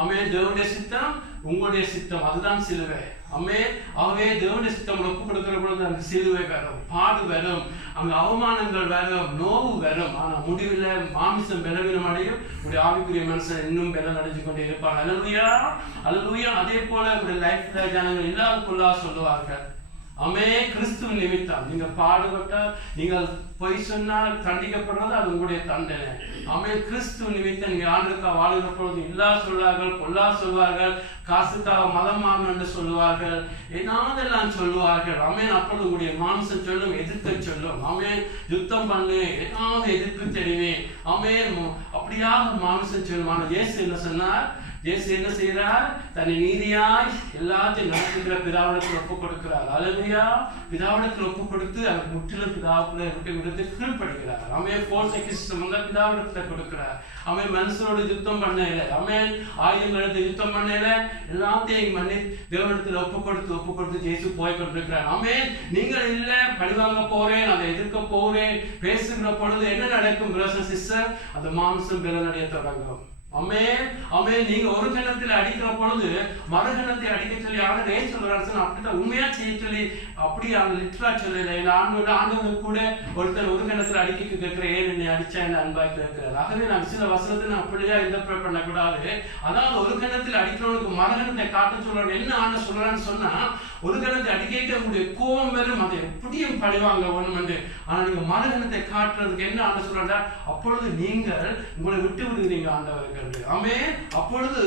ஆமென். தேவனுடைய சித்தம், உங்களுடைய சித்தம், அதுதான் சிலுவை. ஆமென். ஆகவே தேவனுடைய சித்தம் ஒப்பு கொடுக்கிற பொழுது அந்த சிலுவை வரும், பாடு வரும், அங்க அவமானங்கள் வரும், நோவு வரும். ஆனா முடிவில் மாமிசம் பலவீனம் அடையும். உங்களுடைய ஆவிக்குரிய மனுஷன் இன்னும் பலன் அடைஞ்சு கொண்டே இருப்பான். அல்லேலூயா. அல்லேலூயா. அதே போல உங்களுடைய லைஃப்ல ஜனங்கள் இல்லாத சொல்லுவார்கள், ஆமே. கிறிஸ்துவ நிமித்தம் நீங்க பாடுபட்டால், நீங்கள் பொய் சொன்னால் தண்டிக்கப்படுறது அது உங்களுடைய தண்டனை. ஆமே. கிறிஸ்துவ நிமித்தம் நீங்க ஆண்டுக்காக வாழுகிற பொழுது இல்லா சொல்வார்கள், பொல்லா சொல்வார்கள், காசுக்காக மதம் மாறணும் என்று சொல்லுவார்கள், ஏனாதெல்லாம் சொல்லுவார்கள். ஆமே. அப்பொழுது உங்களுடைய மாம்சம் சொல்லும், எதிர்க்க சொல்லும். ஆமே. யுத்தம் பண்ணு, ஏதாவது எதிர்ப்பு தெரிவேன். ஆமே. அப்படியாக மாம்சம் சொல்லும். ஆனால் இயேசு என்ன சொன்னார்? இயேசு என்ன செய்கிறார்? தன்னை நீதியாய் எல்லாத்தையும் நடத்துகிற பிதாவிடத்தில் ஒப்புக் கொடுக்கிறார். அல்லேலூயா. பிதாவிடத்தில் ஒப்புக் கொடுத்து அவர் முற்றிலும் பிதாவுக்குள்ள இருக்க விடத்தை கீழ்ப்படுகிறார். அவன் போர்ஸ் சிஸ்டம் வந்து பிதாவிடத்துல கொடுக்கிறார். அவன் மனுஷனோட யுத்தம் பண்ணல, அவன் ஆயுதம் எடுத்து யுத்தம் பண்ணல, எல்லாத்தையும் பண்ணி தேவனிடத்தில் ஒப்புக் கொடுத்து இயேசு போய் கொண்டிருக்கிறார். அவன் நீங்கள் இல்ல பழிவாங்க போறேன், அதை எதிர்க்க போறேன் பேசுகிற பொழுது என்ன நடக்கும்? பிரதர் சிஸ்டர், அந்த மாம்சம் பலனடைய தொடங்கும். ஆமென். ஆமென். நீங்க ஒரு கணத்தில் அடிக்கிற பொழுது மறுகணத்தை அடிக்க சொல்லி ஆண்டு ஏன் சொல்றாரு? அப்படித்தான் உண்மையா செய்ய சொல்லி அப்படி அந்த லிட்டரா சொல்லல. ஆண்டவங்க கூட ஒருத்தர் ஒரு கணத்தில் அடிக்க கேட்கிற, ஏன் என்னை அடிச்சா என்ன அன்பாய் கேட்கிறார். ஆகவே நான் சில வசனத்தை அப்படியா இன்டர்பிரேட் பண்ணக்கூடாது. அதாவது ஒரு கணத்தில் அடிக்கிறவனுக்கு மறுகணத்தை காட்ட சொல்றாங்க. என்ன ஆண்டு சொல்றான்னு சொன்னா, ஒரு கணத்தை அடிக்க உங்களுடைய கோபம் வரும், அதை எப்படியும் பழிவாங்க ஒண்ணுமென்று. ஆனா நீங்க மறுகணத்தை காட்டுறதுக்கு என்ன ஆண்டு சொல்றாங்க? அப்பொழுது நீங்கள் உங்களை விட்டு விடுகிறீங்க ஆண்டவருக்கு. ஆமே. அப்பொழுது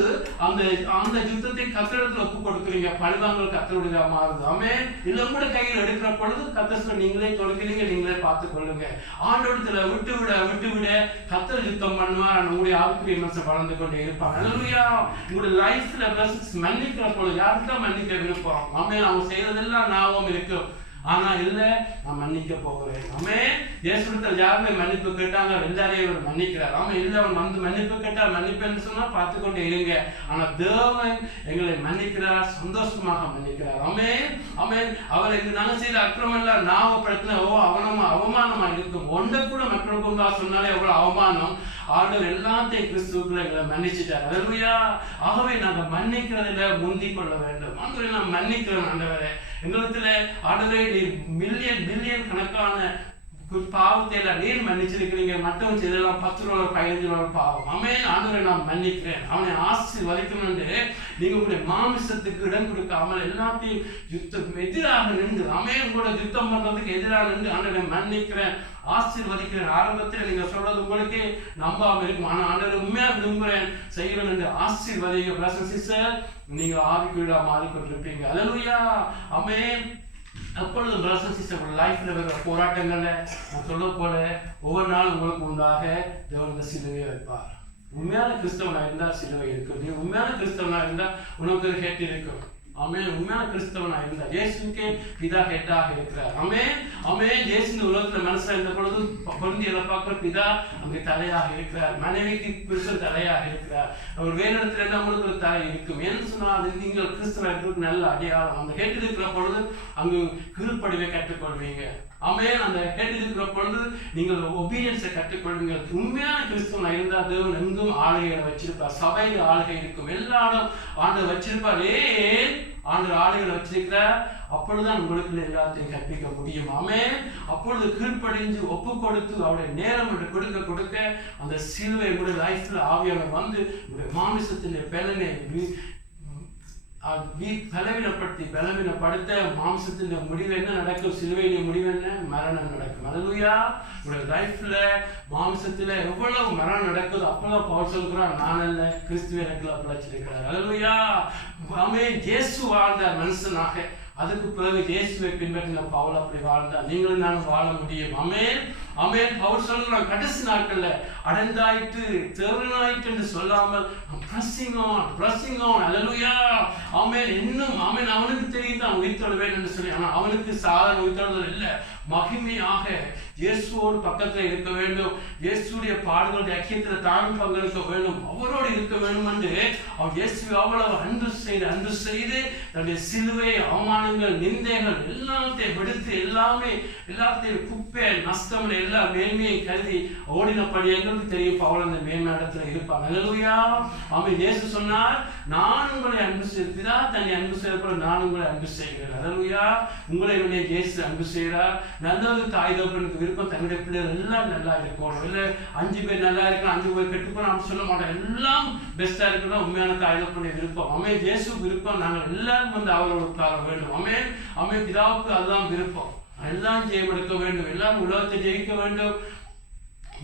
அந்த அந்த யுத்தத்தை கர்த்தரிடத்தில் ஒப்பு கொடுக்குறீங்க, பழிவாங்கல் கர்த்தருடைய மாறுது. ஆமே. இல்ல கூட கையில் எடுக்கிற பொழுது கர்த்தர் நீங்களே தொடக்கிறீங்க, நீங்களே பார்த்துக் கொள்ளுங்க. ஆண்டவரத்துல விட்டு விட கர்த்தர் யுத்தம் பண்ணுவார். உங்களுடைய ஆவிக்குரிய மனசை வளர்ந்து கொண்டே இருப்பாங்க. அல்லேலூயா. உங்களுடைய லைஃப்ல மன்னிக்கிற பொழுது யாருக்கு தான் மன்னிக்க விருப்பம்? ஆமே. அவங்க செய்யறதெல்லாம் ஞாபகம் இருக்கும். ஆனா இல்ல, நான் மன்னிக்க போகிறேன். ஆமே. இயேசுவிடத்தில் யாருமே மன்னிப்பு கேட்டாங்க, எல்லாரையும் அவர் மன்னிக்கிறார். ஆமா. இல்ல, அவன் வந்து மன்னிப்பு கேட்டார், மன்னிப்பேன்னு சொன்னா பார்த்து கொண்டே இருங்க. ஆனா தேவன் எங்களை மன்னிக்கிறார், சந்தோஷமாக மன்னிக்கிறார். ஆமே. ஆமே. அவர் எங்க நாங்க செய்த அக்கிரமம் எல்லாம் ஞாபகப்படுத்தின அவமானமா இருக்கும். ஒன்றை கூட மற்றவங்க சொன்னாலே எவ்வளவு அவமானம். ஆண்டவர் எல்லாத்தையும் கிறிஸ்துவுக்குள்ள எங்களை மன்னிச்சுட்டார். அல்லேலூயா. ஆகவே நாங்க மன்னிக்கிறதுல முந்திக் கொள்ள வேண்டும். ஆண்டவரை நான் மன்னிக்கிறேன். ஆண்டவரே, எங்களுக்கு ஆண்டவரே நீர் மில்லியன் கணக்கான பாவத்தை எல்லாம் நீர் மன்னிச்சிருக்கிறீங்க. மற்றவன் செய்தெல்லாம் $10 $15 பாவம். ஆமென். ஆண்டவரை நான் மன்னிக்கிறேன். அவனை ஆசீர்வதிக்கணும் என்று நீங்க உங்களுடைய மாமிசத்துக்கு இடம் கொடுக்காமல் எல்லாத்தையும் யுத்தம் எதிராக நின்று, ஆமென், உங்களோட யுத்தம் பண்றதுக்கு எதிராக நின்று ஆண்டவரை மன்னிக்கிறேன், ஆசீர்வதிக்கிறேன். ஆரம்பத்தில் நீங்க சொல்றது உங்களுக்கு நம்பாம இருக்கும். ஆனா ஆண்டவரை உண்மையா விரும்புகிறேன், செய்கிறேன் என்று ஆசீர்வதிங்க. பிரதர் சிஸ்டர், நீங்க ஆவிக்குள்ளா மாறிக்கொண்டிருப்பீங்க. அல்லேலூயா. ஆமென். அப்பொழுது பிரதர் சிஸ்டர் லைஃப்ல வர போராட்டங்கள்ல நான் சொல்ல போல ஒவ்வொரு நாளும் உங்களுக்கு உண்டாக தேவன் சிலுவையை வைப்பார். உண்மையான கிறிஸ்தவனா இருந்தா சிலுவை இருக்கும். நீ உண்மையான கிறிஸ்தவனா இருந்தா உனக்கு ஒரு ஹெட் இருக்கும். ஆமென். உண்மையான கிறிஸ்தவனா இருந்தா இயேசுக்கே பிதா ஹெட்டாக இருக்கிறார். ஆமென். ஆமென். இயேசு இந்த உலகத்துல மனுஷன் இருந்த பொழுது பொருந்தியதை பார்க்கிற பிதா அங்கே தலையாக இருக்கிறார். மனைவிக்கு புருஷன் தலையாக இருக்கிறார். அவர் வேறு இடத்துல என்ன உங்களுக்கு ஒரு தலை இருக்கும். ஏன்னு சொன்னா அது நீங்கள் கிறிஸ்தவர்களுக்கு நல்ல அடையாளம். அந்த ஹெட் இருக்கிற பொழுது அங்கு கீழ்ப்படிவை கற்றுக்கொள்வீங்க. ஆமென். அந்த ஹெட் இருக்கிற பொழுது நீங்கள் ஒபீடியன்ஸை கற்றுக்கொள்வீங்க. உண்மையான கிறிஸ்தவனா இருந்தா தேவன் எங்கும் ஆளுகைகளை வச்சிருப்பார். சபையில் ஆளுகை இருக்கும். எல்லா இடம் ஆண்டு வச்சிருப்பார். ஏன் ஆண்டு ஆளுகளை வச்சிருக்கிறார்? அப்பொழுதுதான் உங்களுக்கு எல்லாத்தையும் கற்பிக்க முடியும். ஆமென். அப்பொழுது கீழ்ப்படிஞ்சு ஒப்பு கொடுத்து அவருடைய நேரம் என்று கொடுக்க அந்த சிலுவை உங்களுடைய லைஃப்ல ஆவியானவர் வந்து உங்களுடைய மாமிசத்தின் பலனை பலவீனப்படுத்த மாம்சத்தின் முடிவு என்ன நடக்கும்? சிலுவையின் முடிவு என்ன? மரணம் நடக்கும். அல்லேலூயா. உங்களுடைய லைஃப்ல மாம்சத்துல எவ்வளவு மரணம் நடக்குது அப்பெல்லாம் பவுல் சொல்கிறார், நான் அல்ல கிறிஸ்துவே எனக்குள்ள பிழைச்சிருக்கிறார். அல்லேலூயா. ஆமென். இயேசு வாழ்ந்த மனுஷனாக, அதுக்கு பிறகு இயேசுவை பின்பற்றின பவுல் அப்படி வாழ்ந்தார். நீங்களும் நானும் வாழ முடியும். ஆமென். ஆமென். பவுல் சொல்றான், கடைசி நாட்கள்ல அடைந்தாயிட்டு தேவனாயிட்டு என்று சொல்லாமல் pressing on. அல்லேலூயா. ஆமென். இன்னும் ஆமென். அவனுக்கு தெரியும் தான் உயிர்த்தெழுவேன் என்று சொல்லி. ஆனா அவனுக்கு சாதாரண உயிர்த்தெழுதல் இல்லை, மகிமையாக இயேசுவோடு பக்கத்தில் இருக்க வேண்டும், இயேசுடைய பாடுகளுடைய ஐக்கியத்தில் தானும் பங்கெடுக்க வேண்டும், அவரோடு இருக்க வேண்டும் என்று அவன் இயேசுவை அவ்வளவு அன்பு செய்து தன்னுடைய சிலுவை, அவமானங்கள், நிந்தைகள் எல்லாத்தையும் விடுத்து எல்லாத்தையும் குப்பை நஷ்டம் எல்லா மேன்மையை கருதி ஓடினபடி எங்களுக்கு தெரியும் பவுல் அந்த மேன்மை இடத்துல இருப்பாங்க. அல்லேலூயா. அவன் இயேசு சொன்னார், நான் உங்களை அன்பு செய்தா தன்னை அன்பு செய்யப்பட நான் உங்களை அன்பு செய்கிறேன். அல்லேலூயா. உங்களை இயேசு அன்பு செய்கிறார். நல்லது தாய் தகப்பனுக்கு விருப்பம் தன்னுடைய பிள்ளைகள் எல்லாம் நல்லா இருக்கணும். இல்லை 5 பேர் நல்லா இருக்கணும், 5 பேர் கெட்டு போன அப்படி சொல்ல மாட்டோம். எல்லாம் பெஸ்டா இருக்கணும் உண்மையான தாய்தகப்பனுடைய விருப்பம். அமே இயேசு விருப்பம் நாங்கள் எல்லாரும் வந்து அவரோடு உட்கார வேண்டும். அமே பிதாவுக்கு அதுதான் விருப்பம். எல்லாம் ஜெயம் எடுக்க வேண்டும், எல்லாம் உலகத்தை ஜெயிக்க வேண்டும்,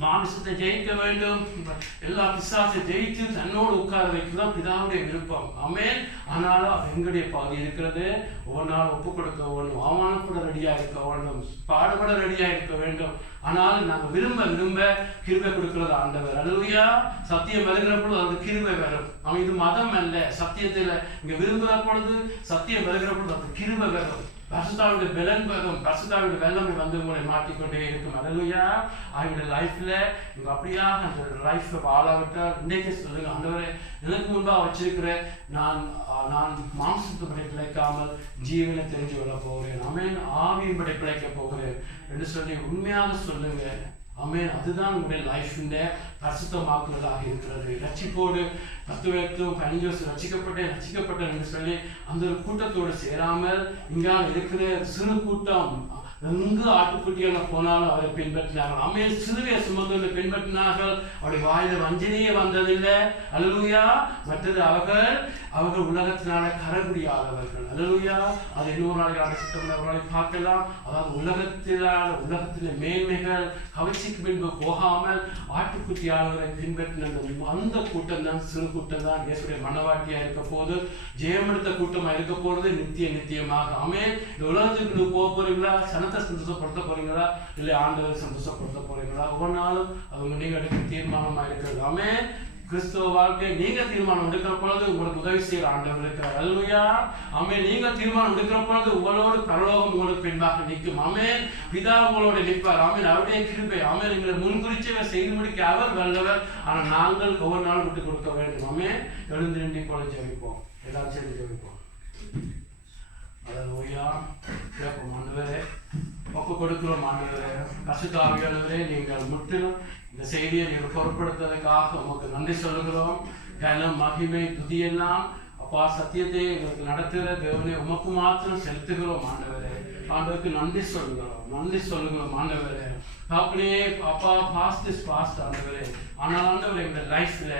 மாமிசத்தை ஜெயிக்க வேண்டும், எல்லா பிசாசை ஜெயித்து தன்னோடு உட்கார வைக்கதான் பிதாவுடைய விருப்பம். ஆமென். ஆனாலும் எங்களுடைய பகுதி இருக்கிறது. ஒவ்வொரு நாள் ஒப்புக் கொடுக்க வேண்டும், அவமானப்பட ரெடியா இருக்க வேண்டும், பாடுபட ரெடியா இருக்க வேண்டும். ஆனால் நாங்கள் விரும்ப விரும்ப கிருபை கொடுக்கிறது ஆண்டவர். அல்லேலூயா. சத்தியம் வருகிற பொழுது அது கிருபை வரும். அவன் இது மதம் அல்ல. சத்தியத்தில் இங்க விரும்புகிற பொழுது சத்தியம் வருகிற பொழுது அது கிருபை வரும். பரிசுத்தாவினுடைய பலன் வரும். பரிசுத்தாவினுடைய வெள்ளம் வந்து உங்களை மாட்டிக்கொண்டே இருக்கும். அல்லேலூயா. அவங்களுடைய லைஃப்ல நீங்க அப்படியா அந்த லைஃப் வாழாவிட்டால் இன்றைக்கு சொல்லுங்க, ஆண்டவரே எனக்கு முன்பாக வச்சிருக்கிற நான் மாம்சத்துப்படி பிழைக்காமல் ஜீவனை தெரிஞ்சு கொள்ள போகிறேன். ஆமென். ஆவியின்படி பிழைக்க போகிறேன் என்று சொல்லி உண்மையாக சொல்லுங்க. ஆமென். அதுதான் உங்களுடைய லைஃப்ல பரிசுத்தமாக்குவதாக இருக்கிறது. ரட்சிப்போடு 10 வருஷம் 15 வருஷம் ரட்சிக்கப்பட்டேன் என்று சொல்லி அந்த ஒரு கூட்டத்தோடு சேராமல் இங்கால் இருக்கிற சிறு கூட்டம் எங்கு ஆட்டுக்குட்டியான போனாலும் அவரை பின்பற்றினார்கள். ஆமென். சிலுவையை சுமந்து பின்பற்றினார்கள். அவருடைய வாயில வஞ்சனையே வந்ததில்லை. அல்லேலூயா. மற்றது அவர்கள் உலகத்தினால கரகுடியாதவர்கள். அல்லேலூயா. அது இன்னொரு நாளைக்கு பார்க்கலாம். அதாவது உலகத்தில மேன்மைகள் கவர்ச்சிக்கு பின்பு போகாமல் ஆட்டுக்குட்டியாளர்களை பின்பற்றின அந்த கூட்டம் தான், சிறு கூட்டம் தான் இயேசுடைய மனவாட்டியா இருக்க போது, ஜெயமெடுத்த கூட்டமா இருக்க போறது நித்தியமாக. ஆமென். இந்த உலகத்துக்கு போக போறீங்களா? சந்தோஷப்படுத்த போறீங்களா? இல்லை ஆண்டவரை சந்தோஷப்படுத்த போறீங்களா? ஒவ்வொரு நாளும் அவங்க நீங்க எடுக்க தீர்மானமா இருக்கிறது. ஆமென். கிறிஸ்துவ வாழ்க்கையை நீங்க தீர்மானம் எடுக்கிற பொழுது உங்களுக்கு உதவி செய்யற ஆண்டவர் இருக்கிறார். அல்லேலூயா. ஆமென். நீங்க தீர்மானம் எடுக்கிற பொழுது உங்களோடு பரலோகம் உங்களுக்கு பின்பாக நிற்கும். ஆமென். பிதா உங்களோட நிற்பார். ஆமென். அவருடைய கிருபை. ஆமென். எங்களை முன்குறிச்சவை செய்து முடிக்க அவர் வல்லவர். ஆனால் நாங்கள் ஒவ்வொரு நாளும் விட்டு கொடுக்க வேண்டும். ஆமென். எழுந்து நின்று போல ஜெபிப்போம். எல்லாரும் சேர்ந்து ஜெபிப்போம். அல்லேலூயா. கேட்போம். ஆண்டவரே ஒப்பு கொடுக்கிறோம். ஆண்டவரே பரிசுத்த ஆவியானவரே நீங்கள் முற்றிலும் இந்த செய்தியை நீங்கள் பொருட்படுத்துவதற்காக உங்களுக்கு நன்றி சொல்லுகிறோம். கனம் மகிமை துதியெல்லாம் அப்பா சத்தியத்தை எங்களுக்கு நடத்துகிற தேவனை உமக்கு மாத்திரம் செலுத்துகிறோம். ஆண்டவருக்கு நன்றி சொல்லுகிறோம். ஆண்டவரே அப்பனே அப்பா பாஸ்ட் இஸ் பாஸ்ட் ஆண்டவரே. ஆனால் ஆண்டவரே எங்க லைஃப்ல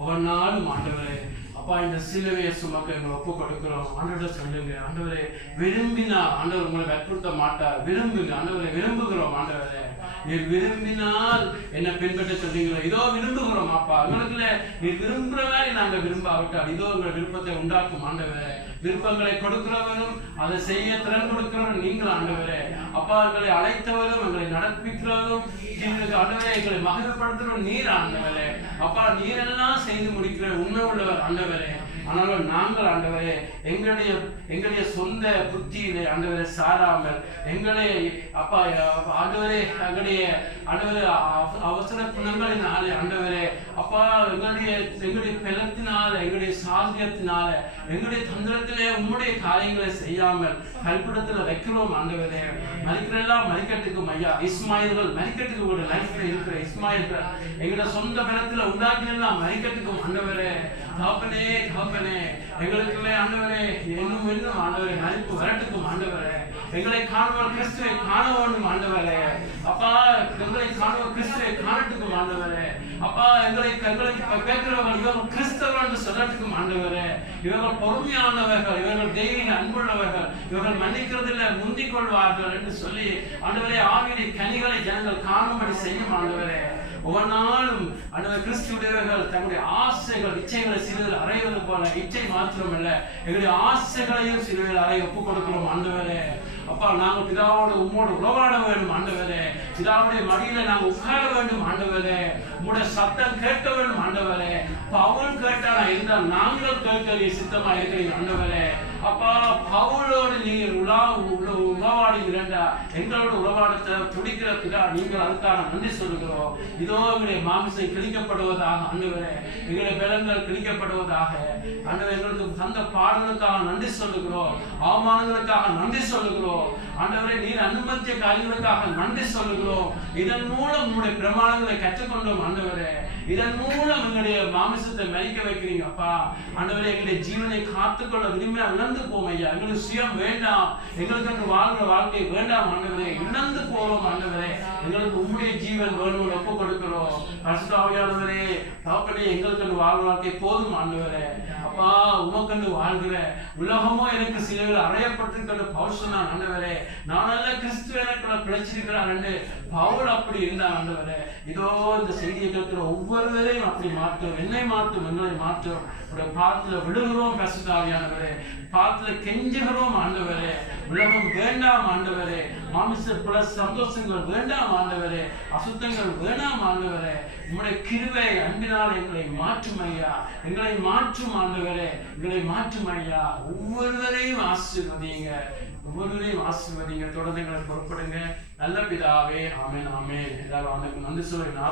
ஒவ்வொரு நாளும் ஆண்டவரே அப்பா இந்த சிலுவையை சுமக்க எங்களை ஒப்பு கொடுக்கிறோம். ஆண்டவரை சொல்லுங்க. ஆண்டவரே விரும்பினா ஆண்டவர் உங்களை வற்புறுத்த மாட்டார். விரும்புங்க ஆண்டவரை. விரும்புகிறோம் ஆண்டவரே. நீர் விரும்பினால் என்ன பின்பற்ற சொல்றீங்களோ இதோ விரும்புகிறோம் அப்பா. எங்களுக்குள்ள நீர் விரும்புகிற மாதிரி நாங்க விரும்பாவிட்டால் இதோ உங்கள் விருப்பத்தை உண்டாக்கும் ஆண்டவரே. விருப்பங்களை கொடுக்கிறவரும் அதை செய்ய திறன் கொடுக்கிறவரும் நீங்கள் ஆண்டவரே. அப்பா எங்களை அழைத்தவரும் எங்களை நடப்பிக்கிறவரும் ஆண்டவரே எங்களை மகிழ்ப்படுத்துறவரும் நீர் ஆண்டவரே. அப்பா நீரெல்லாம் செய்து முடிக்கிற உண்மை உள்ளவர் ஆண்டவரே. ஆனாலும் நாங்கள் ஆண்டவரே எங்களுடைய சொந்த புத்தியிலே ஆண்டவரை சாராமல் எங்களை அப்பா ஆண்டவரே எங்களுடைய ஆண்டவரே அவசர குணங்களினாலே ஆண்டவரே அப்பா எங்களுடைய பலத்தினால எங்களுடைய சாத்தியத்தினால எங்களுடைய தந்திரத்திலே உம்முடைய காரியங்களை செய்யாமல் கல்பிடத்துல வைக்கிறோம் ஆண்டவரே. மறிக்கிறெல்லாம் மறிக்கட்டுக்கும் ஐயா. இஸ்மாயில்கள் மறிக்கட்டுக்கு ஒரு லைஃப்ல இருக்கிற இஸ்மாயில்கள் எங்களோட சொந்த பலத்துல உண்டாக்கினெல்லாம் மறிக்கட்டுக்கும் ஆண்டவரே. தகப்பனே எங்களுக்குள்ளே ஆண்டவரே இன்னும் ஆண்டவரே மறிப்பு வரட்டுக்கும் ஆண்டவரே. எங்களை காணுவோர் கிறிஸ்துவை காண வேண்டும் ஆண்டவரே. அப்பா எங்களை காணுவோர் கிறிஸ்துவை காணட்டுக்கும் ஆண்டவரே. அப்பா எங்களை கேட்கிறவர்கள் இவர்கள் கிறிஸ்தவர்கள் என்று சொல்லட்டுக்கும் ஆண்டவரே. இவர்கள் பொறுமையானவர்கள், இவர்கள் தெய்வீக அன்புள்ளவர்கள், இவர்கள் மன்னிக்கிறதில்லை முந்திக் கொள்வார்கள் என்று சொல்லி ஆண்டவரே ஆவியை கனிகளை ஜனங்கள் காணும்படி செய்யும் ஆண்டவரே. ஒவ்வொரு நாளும் ஆண்டவர் கிறிஸ்துவர்கள் தங்களுடைய ஆசைகள் இச்சைகளை சிலுவையில் அறைவது போல இச்சை மாத்திரமல்ல எங்களுடைய ஆசைகளையும் சிலுவையில் அறைய ஒப்புக் கொடுக்கிறோம் ஆண்டவரே. அப்பா நாங்கள் பிதாவோடு உம்மோடு உறவாட வேண்டும் ஆண்டவரே. பிதாவுடைய மடியில நாங்கள் உட்கார வேண்டும் ஆண்டவரே. உங்களுடைய சத்தம் கேட்க வேண்டும் ஆண்டவரே. பவுல் கேட்டானா இருந்தால் நாங்கள் கேட்க சித்தமா இருக்கிறீங்க ஆண்டவரே. அப்பா பவுலோடு நீங்கள் உறவாடுகிறா எங்களோட உறவாடத்தை துடிக்கிற பிதா நீங்கள் அதுக்காக நன்றி சொல்லுகிறோம். இதோ எங்களுடைய மாமிசம் கிழிக்கப்படுவதாக ஆண்டவரே. எங்களுடைய பலன்கள் கிழிக்கப்படுவதாக ஆண்டவரே. எங்களுக்கு தந்த பாடலுக்காக நன்றி சொல்லுகிறோம். அவமானங்களுக்காக நன்றி சொல்லுகிறோம் ஆண்டவரே. நீர் அனுமதிய காரியங்களுக்காக நன்றி சொல்லுகிறோம். இதன் மூலம் உங்களுடைய பிரமாணங்களை கற்றுக்கொண்டோம் ஆண்டவரே. இதன் மூலம் எங்களுடைய மாமிசத்தை மறிக்க வைக்கிறீங்க அப்பா ஆண்டவரே. எங்களுடைய ஜீவனை காத்துக்கொள்ள விரும்பினா இழந்து போவோம் ஐயா. எங்களுக்கு சுயம் வேண்டாம், எங்களுக்கு வாழ்கிற வாழ்க்கை வேண்டாம் ஆண்டவரே. இழந்து போவோம் ஆண்டவரே. எங்களுக்கு உம்முடைய ஜீவன் வேணும்னு ஒப்பு கொடுக்கிறோம். பரிசுத்த ஆவியானவரே, தகப்பனே, எங்களுக்கு வாழ்க்கை போதும் ஆண்டவரே. அப்பா, உமக்கண்டு வாழ்கிற உலகமோ எனக்கு சிலர் அறையப்பட்டிருக்கிற பவுல் சொன்னான் ஆண்டவரே. நானெல்லாம் கிறிஸ்துவ எனக்குள்ள பிழைச்சிருக்கிறான் என்று பவுல் அப்படி இருந்தான் ஆண்டவரே. இதோ இந்த செய்தியை கேட்கிற ஒவ்வொருவரையும் அப்படி மாற்றும், என்னை மாற்றும், எங்களை மாற்றும். பாத்துல விழுகிறோம் பரிசுத்த ஆவியானவரே, பாத்துல கெஞ்சுகிறோம் ஆண்டவரே. உலகம் வேண்டாம் ஆண்டவரே, மாமிச பிளஸ் சந்தோஷங்கள் வேண்டாம் ஆண்டவரே, அசுத்தங்கள் வேண்டாம் ஆண்டவரே. உம்முடைய கிருபை அன்பினால் எங்களை மாற்றும் ஐயா, எங்களை மாற்றும் ஆண்டவரே, எங்களை மாற்றும் ஐயா. ஒவ்வொருவரையும் ஆசீர்வதிங்க, ஒவ்வொருவரையும் ஆசீர்வதிங்க. தொடர்ந்து எங்களை பொறுப்படுங்க. நல்ல பிதாவே, ஆமென் ஆமென். எல்லாரும் ஆண்டவருக்கு நன்றி சொல்லுங்க.